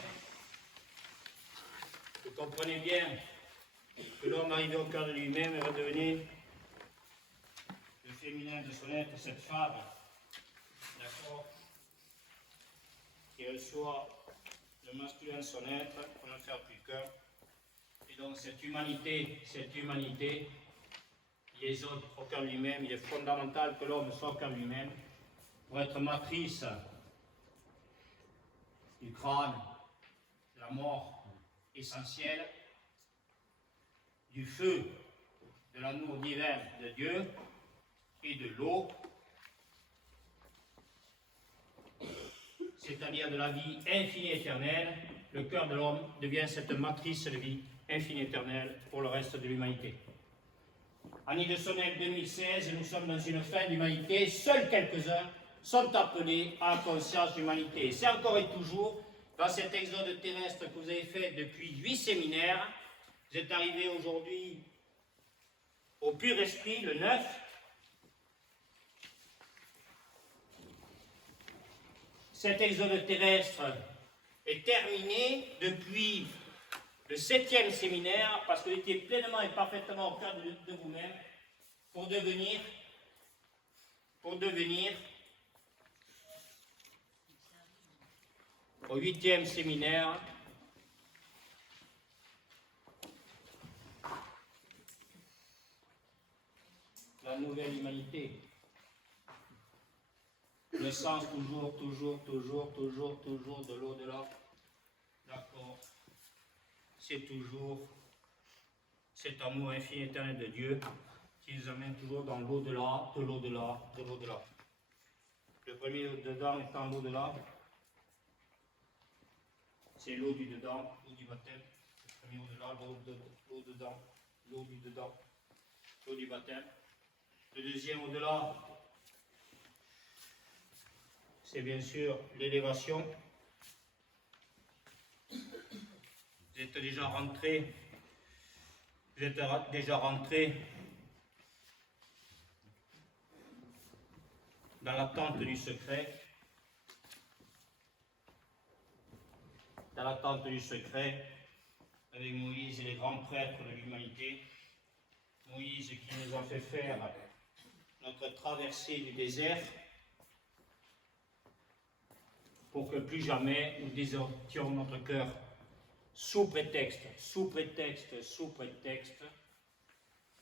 que l'homme arrivé au cœur de lui-même va devenir le féminin de son être, cette femme, d'accord, qui reçoit le masculin de son être pour ne faire plus qu'un. Et donc cette humanité, il est au cœur de lui-même, il est fondamental que l'homme soit au cœur de lui-même pour être matrice du crâne, de la mort essentielle, du feu, de l'amour divin de Dieu et de l'eau, c'est-à-dire de la vie infinie et éternelle. Le cœur de l'homme devient cette matrice de vie infinie et éternelle pour le reste de l'humanité. Année de Sonnel 2016, nous sommes dans une fin d'humanité. Seuls quelques-uns sont appelés à la conscience d'humanité. C'est encore et toujours dans cet exode terrestre que vous avez fait depuis 8 séminaires, vous êtes arrivé aujourd'hui au pur esprit, le 9. Cet exode terrestre est terminé depuis le 7e séminaire, parce que vous étiez pleinement et parfaitement au cœur de vous-même pour devenir au 8e séminaire la nouvelle humanité. Le sens toujours de l'au-delà. D'accord. C'est toujours cet amour infini éternel de Dieu qui nous amène toujours dans l'au-delà, de l'au-delà, de l'au-delà. Le premier dedans étant l'au-delà, c'est l'eau du dedans, l'eau du baptême. Le premier au-delà, l'eau dedans, l'eau du dedans, l'eau du baptême. Le deuxième au-delà, c'est bien sûr l'élévation. Vous êtes déjà rentré dans la tente du secret. Dans la tente du secret, avec Moïse et les grands prêtres de l'humanité. Moïse qui nous a fait faire notre traversée du désert pour que plus jamais nous désertions notre cœur sous prétexte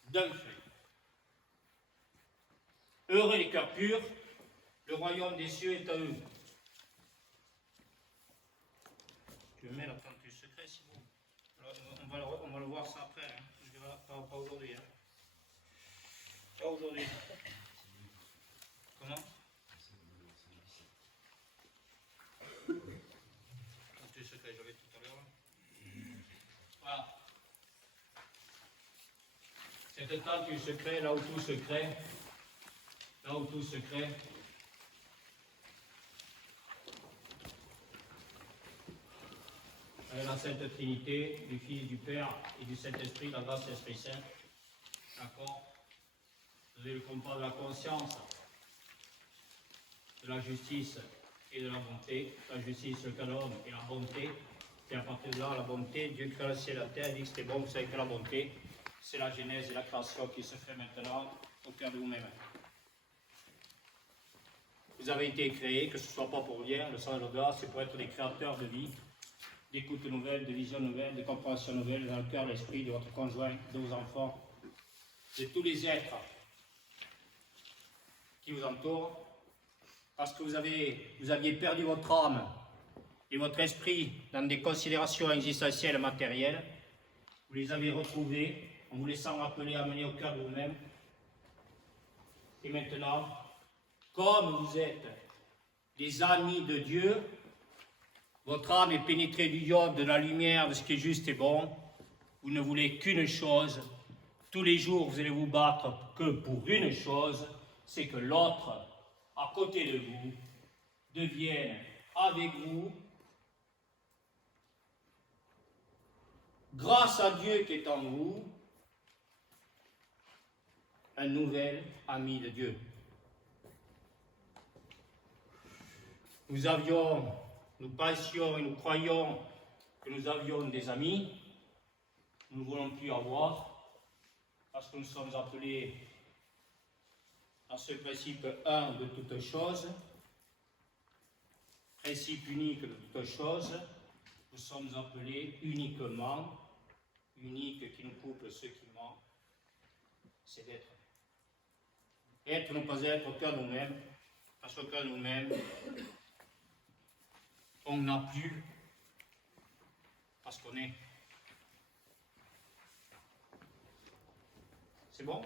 d'un fait. Heureux les cœurs purs, le royaume des cieux est à eux. Tu me mets la tente du secret, si bon. Alors, on va le voir ça après, hein. Pas aujourd'hui. Hein. Pas aujourd'hui. Comment? Tente du secret, j'avais tout à l'heure. Voilà. Cette tente du secret, là où tout se crée, avec la Sainte Trinité, du Fils, du Père et du Saint-Esprit, la grâce de l'Esprit Saint. D'accord? Vous avez le compas de la conscience, de la justice et de la bonté. La justice, le cas de l'homme, et la bonté. Et à partir de là, la bonté, Dieu crée le ciel et la terre, il dit que c'était bon, vous savez que la bonté, c'est la genèse et la création qui se fait maintenant au cœur de vous-même. Vous avez été créés, que ce ne soit pas pour rien, le sang de l'au-delà, c'est pour être des créateurs de vie, d'écoute nouvelle, de vision nouvelle, de compréhension nouvelle dans le cœur, l'esprit de votre conjoint, de vos enfants, de tous les êtres qui vous entourent, parce que vous aviez perdu votre âme et votre esprit dans des considérations existentielles matérielles. Vous les avez retrouvés en vous laissant rappeler, amener au cœur de vous-même. Et maintenant, comme vous êtes des amis de Dieu, votre âme est pénétrée du iode, de la lumière, de ce qui est juste et bon. Vous ne voulez qu'une chose. Tous les jours, vous allez vous battre que pour une chose, c'est que l'autre, à côté de vous, devienne avec vous, grâce à Dieu qui est en vous, un nouvel ami de Dieu. Nous pensions et nous croyons que nous avions des amis, nous ne voulons plus avoir, parce que nous sommes appelés à ce principe un de toutes choses, principe unique de toutes choses, nous sommes appelés uniquement, unique qui nous couple ce qui manque, c'est d'être. Être, ne pas être au cœur de nous-mêmes, parce qu'au cœur de nous-mêmes, on n'a plus, parce qu'on est. C'est bon?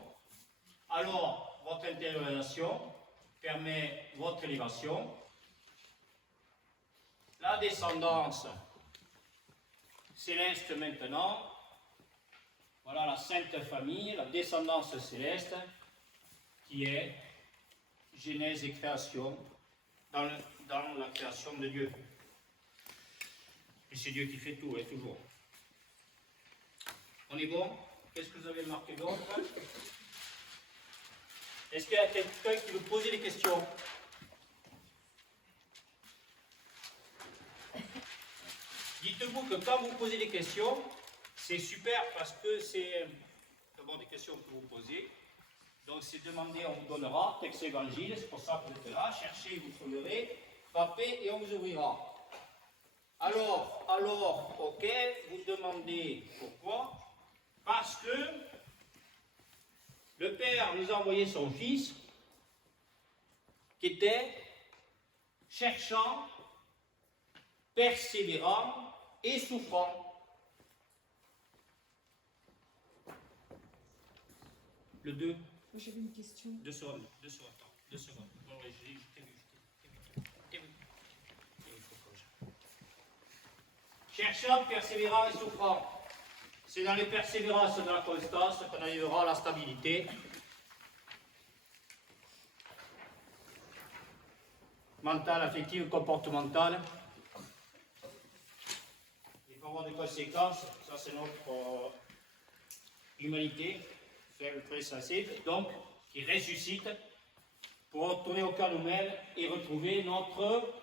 Alors, votre intériorisation permet votre élévation. La descendance céleste maintenant, voilà la Sainte Famille, la descendance céleste, qui est Genèse et création, dans la création de Dieu. Et c'est Dieu qui fait tout, et toujours. On est bon? Qu'est-ce que vous avez marqué d'autre? Est-ce qu'il y a quelqu'un qui veut poser des questions? Dites-vous que quand vous posez des questions, c'est super parce que c'est d'abord des questions que vous posez. Donc c'est demandé, on vous donnera, texte évangile, c'est pour ça que vous êtes là, cherchez, vous trouverez, frappez et on vous ouvrira. Alors, ok, vous demandez pourquoi? Parce que le Père nous a envoyé son Fils qui était cherchant, persévérant et souffrant. Le 2. J'avais une question. 2 secondes, attends, 2 secondes. Bon, ouais, je t'ai vu. Cherchant, persévérant et souffrant. C'est dans les persévérances et dans la constance qu'on arrivera à la stabilité. Mentale, affective, comportementale. Il faut avoir des conséquences. Ça, c'est notre humanité, faible, très sensible, donc qui ressuscite pour retourner au cœur nous-mêmes et retrouver notre.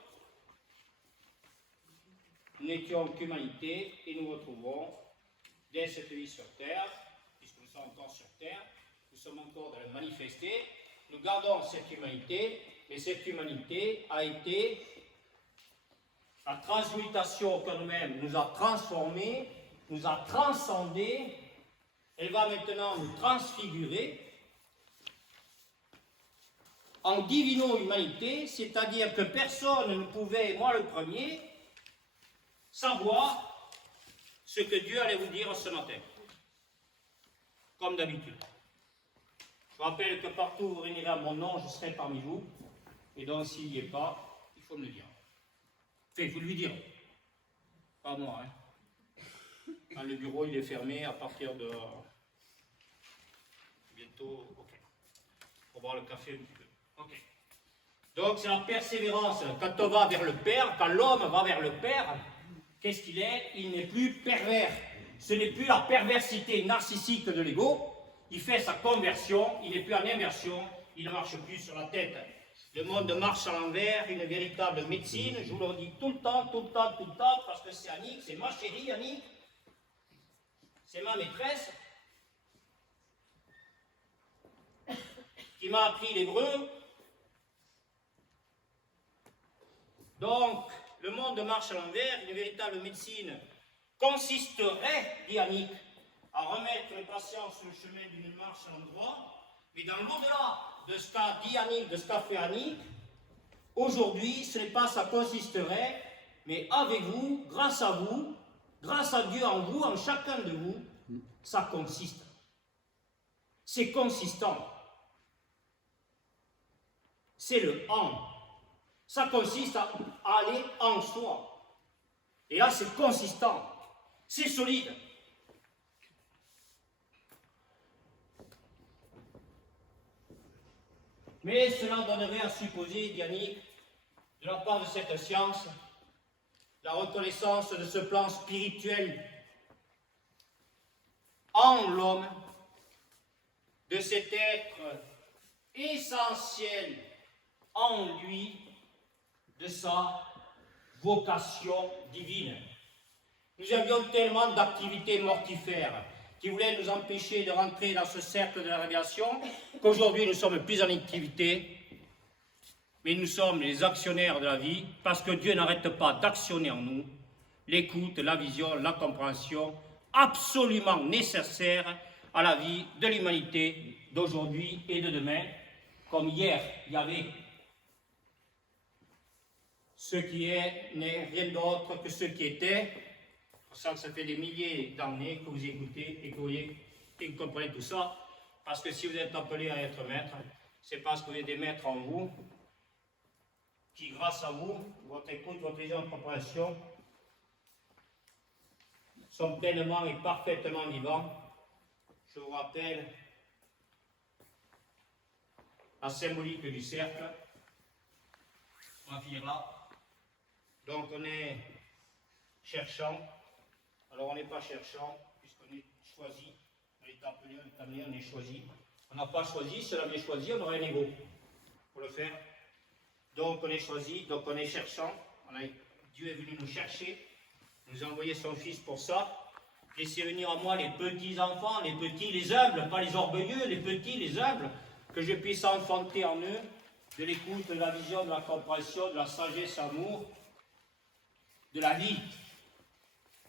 Nous n'étions qu'humanité et nous retrouvons dès cette vie sur terre, puisque nous sommes encore sur terre, nous sommes encore dans le manifester, nous gardons cette humanité, mais cette humanité a été, la transmutation que nous-mêmes nous a transformés, nous a transcendés, elle va maintenant nous transfigurer en divino-humanité, c'est-à-dire que personne ne pouvait, moi le premier, savoir ce que Dieu allait vous dire ce matin, comme d'habitude. Je vous rappelle que partout où vous réunirez à mon nom, je serai parmi vous, et donc s'il n'y est pas, il faut me le dire. Enfin, il faut lui dire, pas moi. Quand le bureau il est fermé à partir de bientôt, ok. Pour boire le café un petit peu. Ok. Donc c'est la persévérance. Quand on va vers le Père, quand l'homme va vers le Père, qu'est-ce qu'il est? Il n'est plus pervers. Ce n'est plus la perversité narcissique de l'ego. Il fait sa conversion, il n'est plus en inversion, il ne marche plus sur la tête. Le monde marche à l'envers, une véritable médecine. Je vous le dis tout le temps, parce que c'est Annick, c'est ma chérie Annick. C'est ma maîtresse qui m'a appris l'hébreu. Donc, le monde marche à l'envers, une véritable médecine consisterait, dit Annick, à remettre les patients sur le chemin d'une marche à l'endroit, mais dans l'au-delà de ce qu'a dit Annick, de ce qu'a fait Annick, aujourd'hui, ce n'est pas ça consisterait, mais avec vous, grâce à Dieu en vous, en chacun de vous, ça consiste. C'est consistant. C'est le en. Ça consiste à aller en soi. Et là, c'est consistant. C'est solide. Mais cela donnerait à supposer, Yannick, de la part de cette science, la reconnaissance de ce plan spirituel en l'homme, de cet être essentiel en lui, de sa vocation divine. Nous avions tellement d'activités mortifères qui voulaient nous empêcher de rentrer dans ce cercle de la révélation qu'aujourd'hui nous sommes plus en activité, mais nous sommes les actionnaires de la vie parce que Dieu n'arrête pas d'actionner en nous l'écoute, la vision, la compréhension absolument nécessaire à la vie de l'humanité d'aujourd'hui et de demain, comme hier il y avait. Ce qui est n'est rien d'autre que ce qui était. C'est pour ça que ça fait des milliers d'années que vous écoutez et que vous comprenez tout ça. Parce que si vous êtes appelé à être maître, c'est parce que vous avez des maîtres en vous qui, grâce à vous, votre écoute, votre vision de compréhension, sont pleinement et parfaitement vivants. Je vous rappelle la symbolique du cercle. On va finir là. Donc on est cherchant. Alors on n'est pas cherchant, puisqu'on est choisi. On est appelé, on est amené, on est choisi. On n'a pas choisi, si on avait choisi, on aurait un ego pour le faire. Donc on est choisi, donc on est cherchant. Dieu est venu nous chercher, nous a envoyé son Fils pour ça. Laissez venir à moi les petits enfants, les petits, les humbles, pas les orgueilleux, les petits, les humbles, que je puisse enfanter en eux de l'écoute, de la vision, de la compréhension, de la sagesse, amour, de la vie,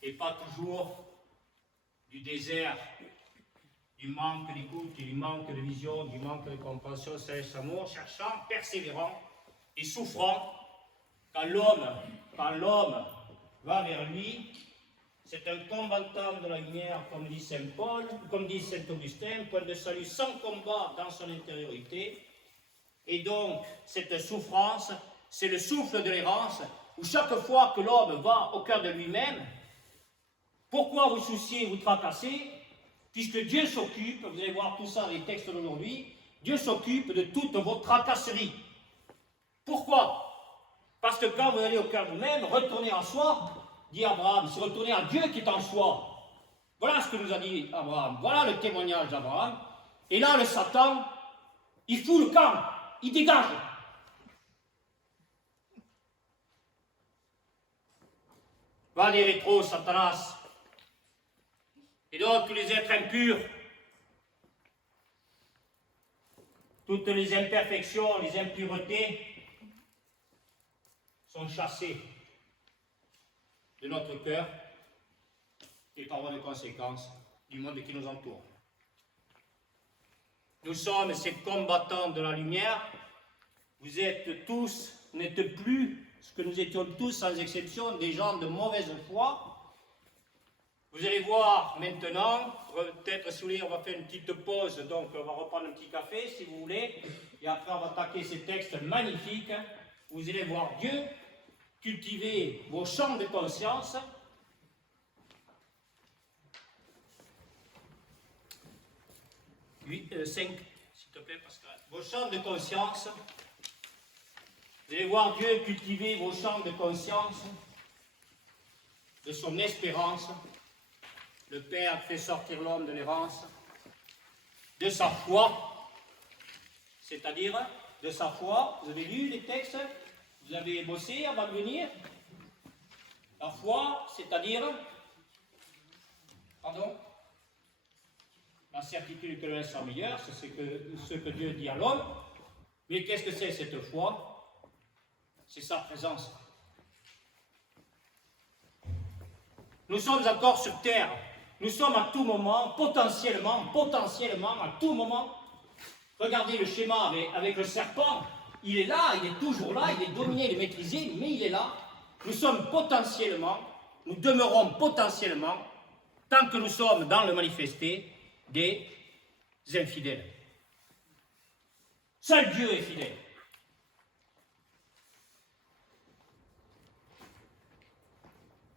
et pas toujours du désert, du manque d'écoute, du manque de vision, du manque de compréhension, sagesse, amour, cherchant, persévérant et souffrant. Quand l'homme va vers lui, c'est un combattant de la lumière, comme dit saint Paul, comme dit saint Augustin, point de salut sans combat dans son intériorité. Et donc, cette souffrance, c'est le souffle de l'errance, où chaque fois que l'homme va au cœur de lui-même, pourquoi vous souciez, vous tracassez? Puisque Dieu s'occupe, vous allez voir tout ça dans les textes d'aujourd'hui, Dieu s'occupe de toutes vos tracasseries. Pourquoi? Parce que quand vous allez au cœur de vous-même, retournez en soi, dit Abraham, c'est retourner à Dieu qui est en soi. Voilà ce que nous a dit Abraham, voilà le témoignage d'Abraham. Et là, le Satan, il fout le camp, il dégage. Va des rétros, Satanas. Et donc, tous les êtres impurs, toutes les imperfections, les impuretés sont chassées de notre cœur et par voie de conséquence du monde qui nous entoure. Nous sommes ces combattants de la lumière. Vous êtes tous, n'êtes plus ce que nous étions tous sans exception, des gens de mauvaise foi. Vous allez voir maintenant, peut-être si vous voulez, on va faire une petite pause, donc on va reprendre un petit café si vous voulez, et après on va attaquer ces textes magnifiques. Vous allez voir Dieu, cultiver vos champs de conscience. Cinq, s'il te plaît, Pascal. Vos champs de conscience. Vous allez voir Dieu cultiver vos champs de conscience, de son espérance. Le Père fait sortir l'homme de l'errance, de sa foi, c'est-à-dire de sa foi. Vous avez lu les textes? Vous avez bossé avant de venir? La foi, c'est-à-dire, pardon, la certitude que l'un soit meilleur, c'est ce que Dieu dit à l'homme. Mais qu'est-ce que c'est cette foi? C'est sa présence. Nous sommes encore sur terre. Nous sommes à tout moment, potentiellement, à tout moment. Regardez le schéma avec le serpent. Il est là, il est toujours là, il est dominé, il est maîtrisé, mais il est là. Nous sommes potentiellement, nous demeurons potentiellement, tant que nous sommes dans le manifesté, des infidèles. Seul Dieu est fidèle.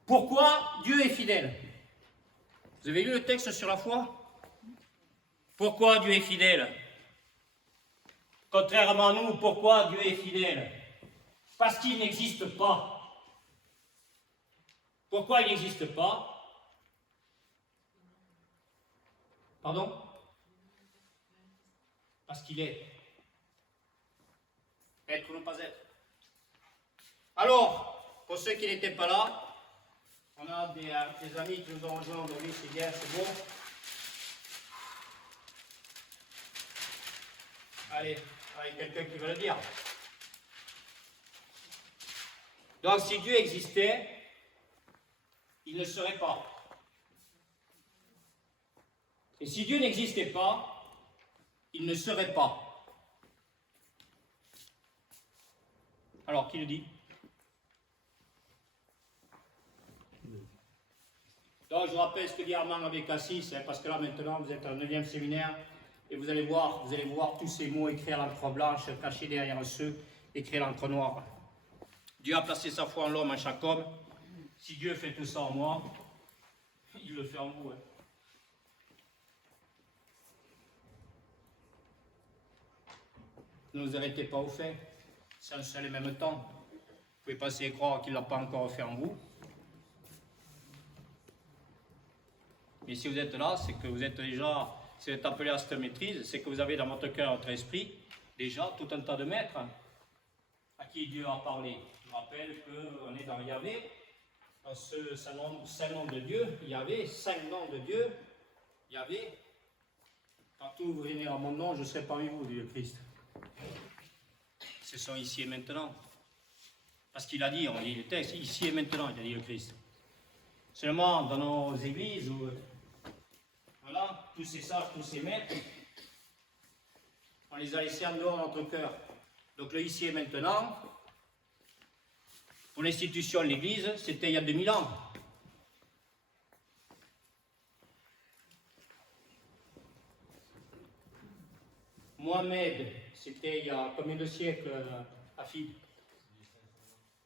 Pourquoi Dieu est fidèle? Vous avez lu le texte sur la foi? Pourquoi Dieu est fidèle? Contrairement à nous, pourquoi Dieu est fidèle? Parce qu'il n'existe pas. Pourquoi il n'existe pas? Pardon? Parce qu'il est. Être ou ne pas être. Alors, pour ceux qui n'étaient pas là, on a des amis qui nous ont rejoints aujourd'hui, c'est bien, c'est bon. Allez, quelqu'un qui veut le dire. Donc, si Dieu existait, il ne serait pas. Et si Dieu n'existait pas, il ne serait pas. Alors, qui le dit? Donc, je rappelle ce que dit Armand avec Cassis, parce que là, maintenant, vous êtes en 9e séminaire, et vous allez voir tous ces mots écrits à l'encre blanche, cachés derrière ceux écrits à l'encre noire. Dieu a placé sa foi en l'homme, en chaque homme. Si Dieu fait tout ça en moi, il le fait en vous. Ne vous arrêtez pas au fait. C'est un seul et même temps. Vous pouvez passer et croire qu'il ne l'a pas encore fait en vous. Mais si vous êtes là, c'est que vous êtes déjà, si vous êtes appelé à cette maîtrise, c'est que vous avez dans votre cœur, votre esprit, déjà tout un tas de maîtres à qui Dieu a parlé. Je rappelle qu'on est dans Yahvé, dans ce cinq noms de Dieu, Yahvé, 5 noms de Dieu, Yahvé. Partout où vous venez à mon nom, je serai parmi vous, dit le Christ. Ce sont ici et maintenant. Parce qu'il a dit, on lit le texte, ici et maintenant, il a dit le Christ. Seulement, dans nos églises, où, voilà, tous ces sages, tous ces maîtres, on les a laissés en dehors de notre cœur. Donc le ici et maintenant, pour l'institution de l'Église, c'était il y a 2000 ans. Mohamed, c'était il y a combien de siècles, Afid?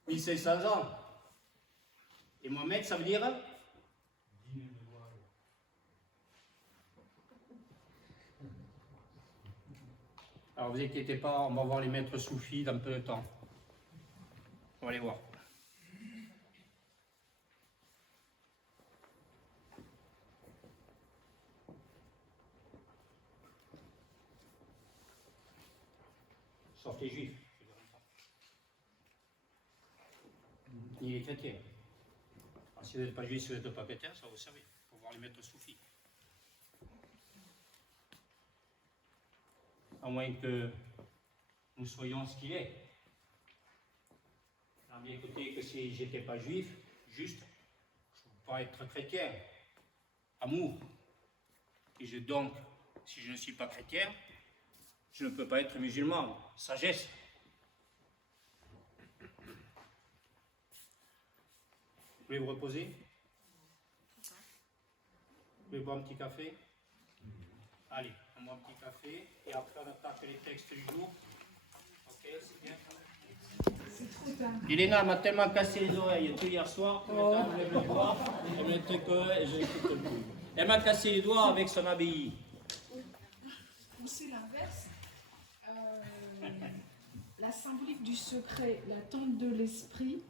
1500 ans. Et Mohamed, ça veut dire? Alors vous inquiétez pas, on va voir les maîtres soufis dans peu de temps. On va les voir. Sauf les juifs. Ni les chrétiens. Alors, si vous n'êtes pas juif, si vous n'êtes pas chrétien, ça vous savez. Il faut voir les maîtres soufis. À moins que nous soyons ce qu'il est. Alors, bien écoutez, que si j'étais pas juif, juste, je ne peux pas être chrétien. Amour. Et donc, si je ne suis pas chrétien, je ne peux pas être musulman. Sagesse. Vous voulez vous reposer? Vous voulez boire un petit café? Allez, on boit un petit café et après on attaque les textes du jour. Ok, c'est bien. C'est trop tard. Elena m'a tellement cassé les oreilles tout hier soir. Elle me lève le doigt, elle me lève le cœur et je n'écoute plus. Elle m'a cassé les doigts avec son abbaye. Ou c'est l'inverse. La symbolique du secret, la tente de l'esprit,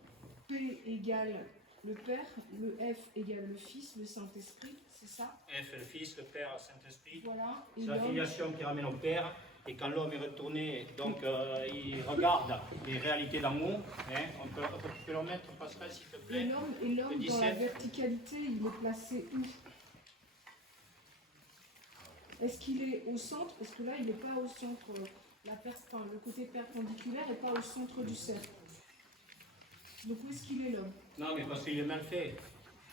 P égale le Père, le F égale le Fils, le Saint-Esprit, c'est ça? F, le Fils, le Père, le Saint-Esprit. Voilà. C'est la filiation qui ramène au Père. Et quand l'homme est retourné, donc il regarde les réalités d'amour. Hein, on peut le remettre, Pascal, s'il te plaît. Et l'homme dans la verticalité, il est placé où? Est-ce qu'il est au centre? Parce que là, il n'est pas au centre. Le côté perpendiculaire n'est pas au centre du cercle. Donc où est-ce qu'il est l'homme? Non, mais parce qu'il est mal fait.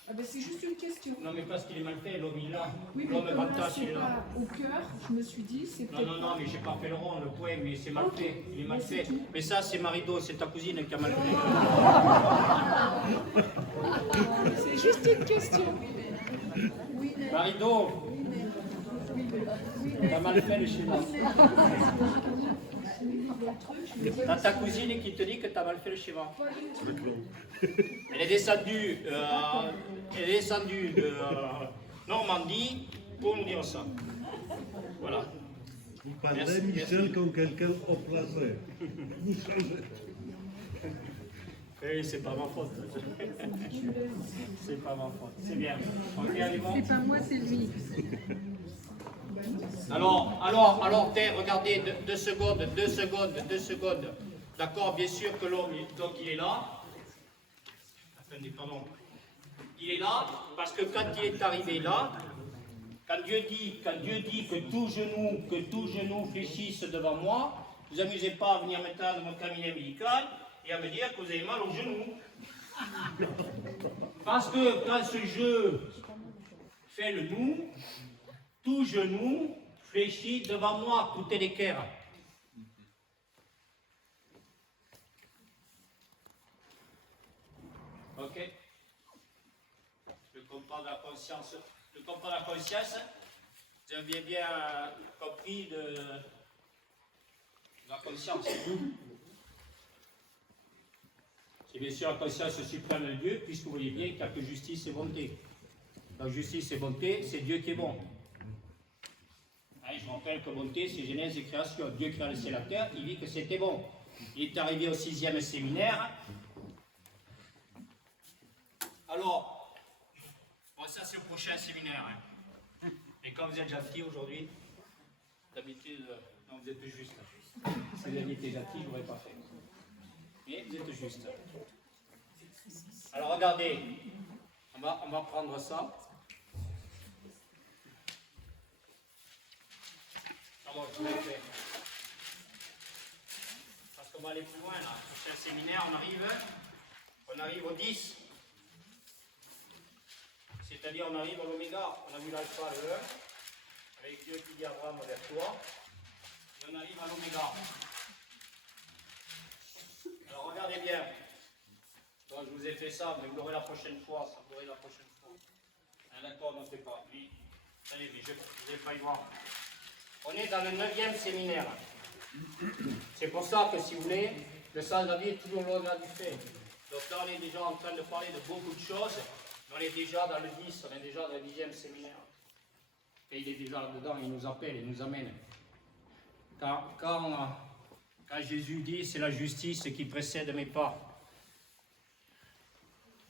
Ah ben c'est juste une question. Non, mais parce qu'il est mal fait, l'homme il est là. Oui, mais L'homme comme là, avantage, il c'est est là. pas au cœur, je me suis dit, c'est peut-être... Non, mais j'ai pas fait le rond, le point, mais c'est mal Ok. fait. Il est mal Mais c'est fait. tout. Mais ça, c'est Marido, c'est ta cousine qui a mal fait. C'est juste une question. Oui, mais... Marido, t'as mal fait le schéma. T'as ta cousine qui te dit que t'as mal fait le schéma. Elle est descendue de Normandie pour nous dire ça. Voilà. Vous parlez, Merci, Michel, comme quelqu'un au placé. Vous changez. Oui, c'est pas ma faute. C'est pas ma faute. C'est bien. Ok, allez, bon. C'est pas moi, c'est lui. Alors, regardez, 2 secondes. D'accord, bien sûr que l'homme, donc il est là. Attendez, pardon. Il est là parce que quand il est arrivé là, quand Dieu dit que tout genou fléchisse devant moi, vous amusez pas à venir maintenant dans mon cabinet médical et à me dire que vous avez mal au genou. Parce que quand ce jeu fait le nous, tout genou fléchit devant moi, tout est l'équerre. Ok? Le compas de la conscience, vous avez bien compris de la conscience. C'est bien sûr la conscience suprême de Dieu, puisque vous voyez bien qu'il n'y a que justice et bonté. Donc justice et bonté, c'est Dieu qui est bon. Allez, je vous rappelle que bonté, c'est Genèse et création. Dieu créa le ciel et la terre, il dit que c'était bon. Il est arrivé au 6e séminaire. Alors, bon, ça c'est le prochain séminaire. Hein. Et quand vous êtes gentil aujourd'hui, d'habitude, non, vous êtes juste. Si vous aviez été gentil, je ne l'aurais pas fait. Mais vous êtes juste. Alors regardez, on va prendre ça. Alors, je vous l'ai fait. Parce qu'on va aller plus loin là. C'est un séminaire, on arrive au 10. C'est-à-dire on arrive à l'oméga. On a vu l'alpha, le 1, avec Dieu qui dit à Abraham vers toi. Et on arrive à l'oméga. Alors regardez bien. Donc, je vous ai fait ça, mais vous l'aurez la prochaine fois. Ça vous l'aurez la prochaine fois. Ah, d'accord, ne fait pas. Oui. Ça y est, mais je ne vais pas y voir. On est dans le 9e séminaire. C'est pour ça que, si vous voulez, le sens de la vie est toujours au-delà du fait. Donc là, on est déjà en train de parler de beaucoup de choses. On est déjà dans le 10, on est déjà dans le 10e séminaire. Et il est déjà là-dedans, il nous appelle, il nous amène. Quand Jésus dit, c'est la justice qui précède mes pas.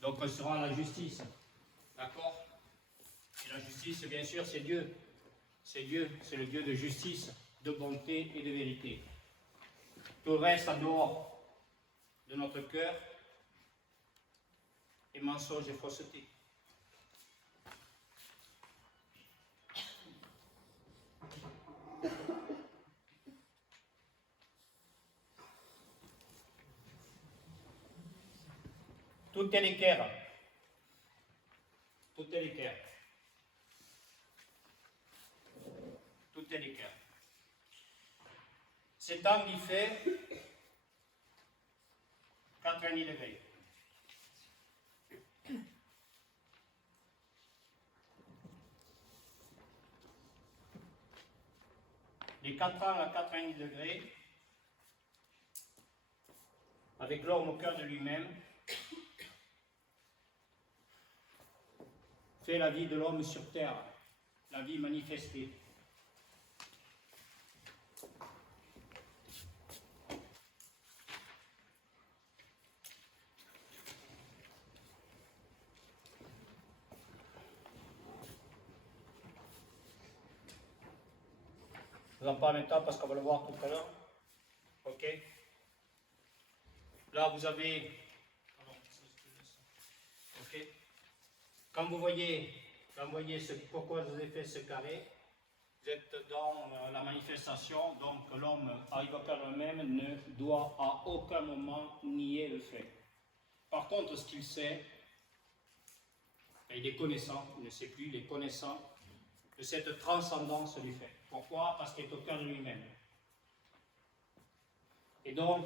Donc on sera à la justice. D'accord? Et la justice, bien sûr, c'est Dieu. C'est Dieu, c'est le Dieu de justice, de bonté et de vérité. Tout le reste en dehors de notre cœur est mensonge et fausseté. Tout est l'équerre. Tout est l'équerre. Tout est l'équerre. Cet angle, il fait 90 degrés. Les 4 angles à 90 degrés, avec l'homme au cœur de lui-même, fait la vie de l'homme sur terre, la vie manifestée. Je vous en parle maintenant parce qu'on va le voir tout à l'heure. Ok? Là, vous avez... Ok? Quand vous voyez pourquoi je vous ai fait ce carré, vous êtes dans la manifestation, donc l'homme arrive à faire le même, ne doit à aucun moment nier le fait. Par contre, ce qu'il sait, il est connaissant, il ne sait plus, il est connaissant de cette transcendance du fait. Pourquoi? Parce qu'il est au cœur de lui-même. Et donc,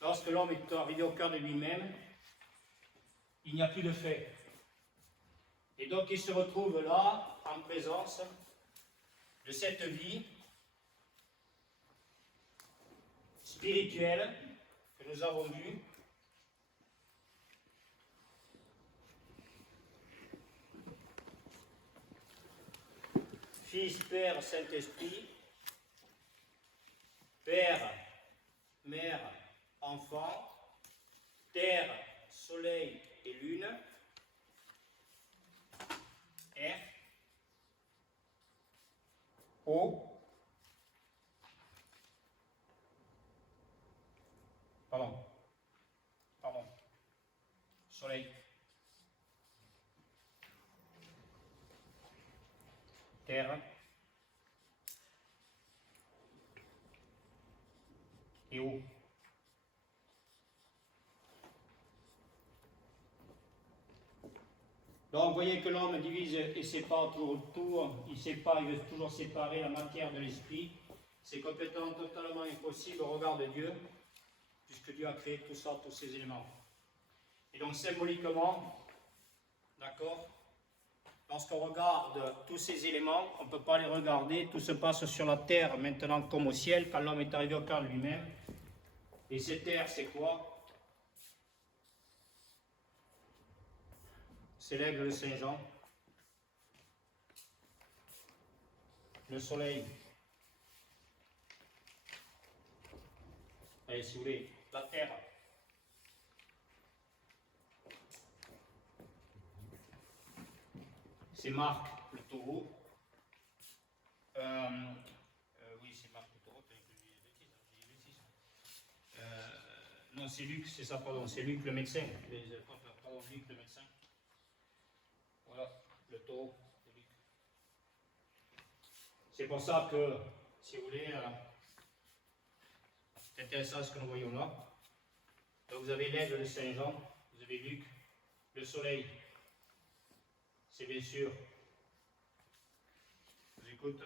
lorsque l'homme est arrivé au cœur de lui-même, il n'y a plus de fait. Et donc, il se retrouve là, en présence de cette vie spirituelle que nous avons vue, Fils, Père, Saint-Esprit, Père, Mère, Enfant, Terre, Soleil et Lune, R, O, Soleil, Terre et eau. Donc, vous voyez que l'homme divise et sépare autour, il veut toujours séparer la matière de l'esprit. C'est complètement, totalement impossible au regard de Dieu, puisque Dieu a créé tout ça, tous ces éléments. Et donc, symboliquement, d'accord, lorsqu'on regarde tous ces éléments, on ne peut pas les regarder, tout se passe sur la terre maintenant comme au ciel, quand l'homme est arrivé au cœur de lui-même. Et cette terre, c'est quoi? C'est l'aigle de Saint-Jean, le soleil. Allez, si vous voulez, la terre. C'est Marc, le taureau. Oui, c'est Marc le taureau, peut-être que j'ai dit des bêtises. Non, c'est Luc, c'est ça, pardon, c'est Luc le médecin. Pardon, Luc le médecin. Voilà, le taureau, c'est Luc. C'est pour ça que, si vous voulez, c'est intéressant ce que nous voyons là. Donc vous avez l'aigle de Saint-Jean, vous avez Luc, le soleil. C'est bien sûr. Je vous écoute.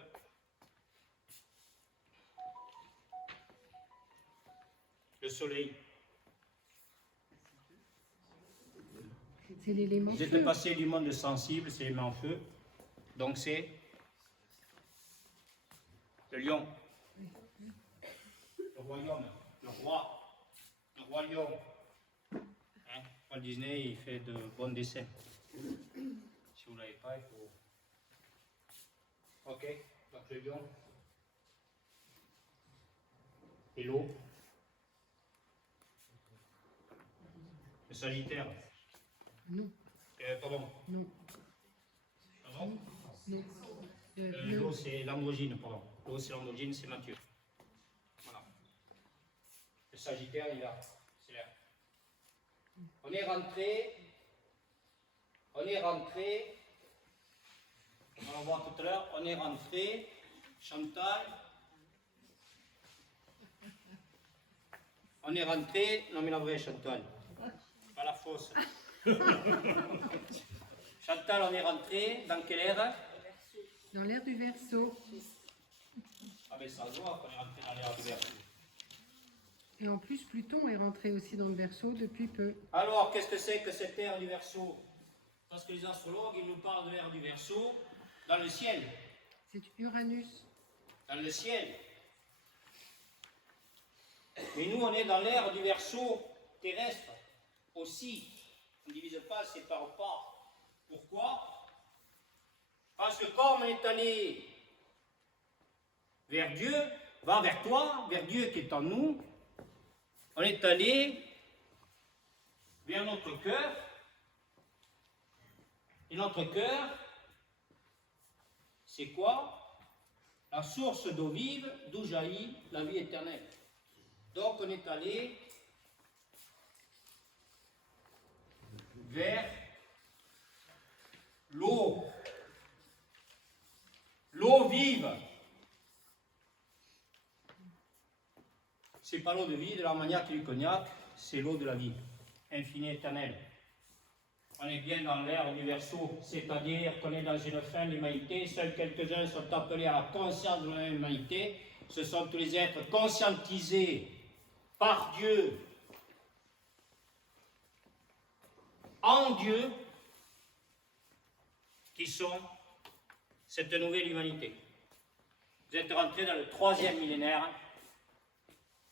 Le soleil. C'est l'élément Vous êtes feu. passé du monde sensible, c'est l'élément feu. Donc c'est le lion. Le royaume, le roi, le royaume. Hein? Walt Disney, il fait de bons dessins. Si vous ne l'avez pas, il faut... Ok, donc le lion. Et l'eau. Le Sagittaire. Non, Pardon. non, Pardon. non. L'eau, c'est l'androgyne, pardon. L'eau, c'est l'androgyne, c'est Mathieu. Voilà. Le Sagittaire, il est là. C'est là. On est rentré. On va le voir tout à l'heure. On est rentré. Chantal. On est rentré. Non, mais la vraie Chantal. Pas la fausse. Chantal, on est rentré. Dans quelle ère? Dans l'ère du Verseau. Ah, ben ça se voit qu'on est rentré dans l'ère du Verseau. Et en plus, Pluton est rentré aussi dans le Verseau depuis peu. Alors, qu'est-ce que c'est que cette ère du Verseau? Parce que les astrologues, ils nous parlent de l'ère du Verseau dans le ciel. C'est Uranus. Dans le ciel. Mais nous, on est dans l'ère du Verseau terrestre aussi. On ne divise pas, on ne sépare pas. Pourquoi? Parce que comme on est allé vers Dieu, va vers toi, vers Dieu qui est en nous, on est allé vers notre cœur. Et notre cœur, c'est quoi? La source d'eau vive d'où jaillit la vie éternelle. Donc on est allé vers l'eau. L'eau vive. C'est pas l'eau de vie de l'armagnac et du cognac, c'est l'eau de la vie, infinie éternelle. On est bien dans l'ère du Verseau, c'est-à-dire qu'on est dans une fin de l'humanité. Seuls quelques-uns sont appelés à la conscience de l'humanité. Ce sont tous les êtres conscientisés par Dieu, en Dieu, qui sont cette nouvelle humanité. Vous êtes rentrés dans le 3e millénaire.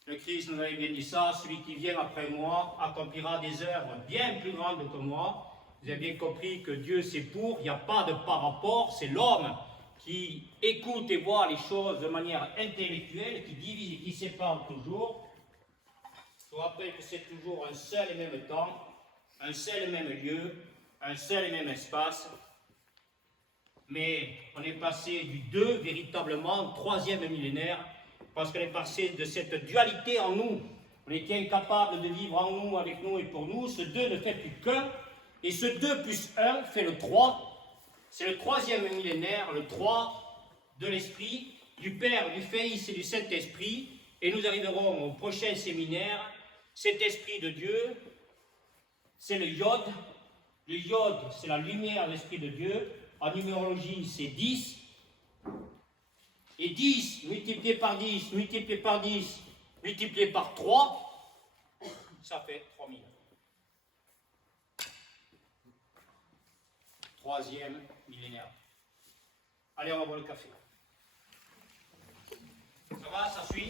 Le Christ nous avait bien dit ça, celui qui vient après moi accomplira des œuvres bien plus grandes que moi. Vous avez bien compris que Dieu c'est pour, il n'y a pas de par rapport, c'est l'homme qui écoute et voit les choses de manière intellectuelle, qui divise et qui sépare toujours. Je vous rappelle que c'est toujours un seul et même temps, un seul et même lieu, un seul et même espace. Mais on est passé du 2 véritablement au 3e millénaire, parce qu'on est passé de cette dualité en nous. On était incapable de vivre en nous, avec nous et pour nous. Ce 2 ne fait plus qu'un. Et ce 2 plus 1 fait le 3. C'est le 3e millénaire, le 3 de l'Esprit, du Père, du Fils et du Saint-Esprit. Et nous arriverons au prochain séminaire. Cet Esprit de Dieu, c'est le Yod. Le Yod, c'est la lumière de l'Esprit de Dieu. En numérologie, c'est 10. Et 10 multiplié par 10, multiplié par 10, multiplié par 3, ça fait 3000. 3e millénaire. Allez, on va boire le café. Ça va, ça suit?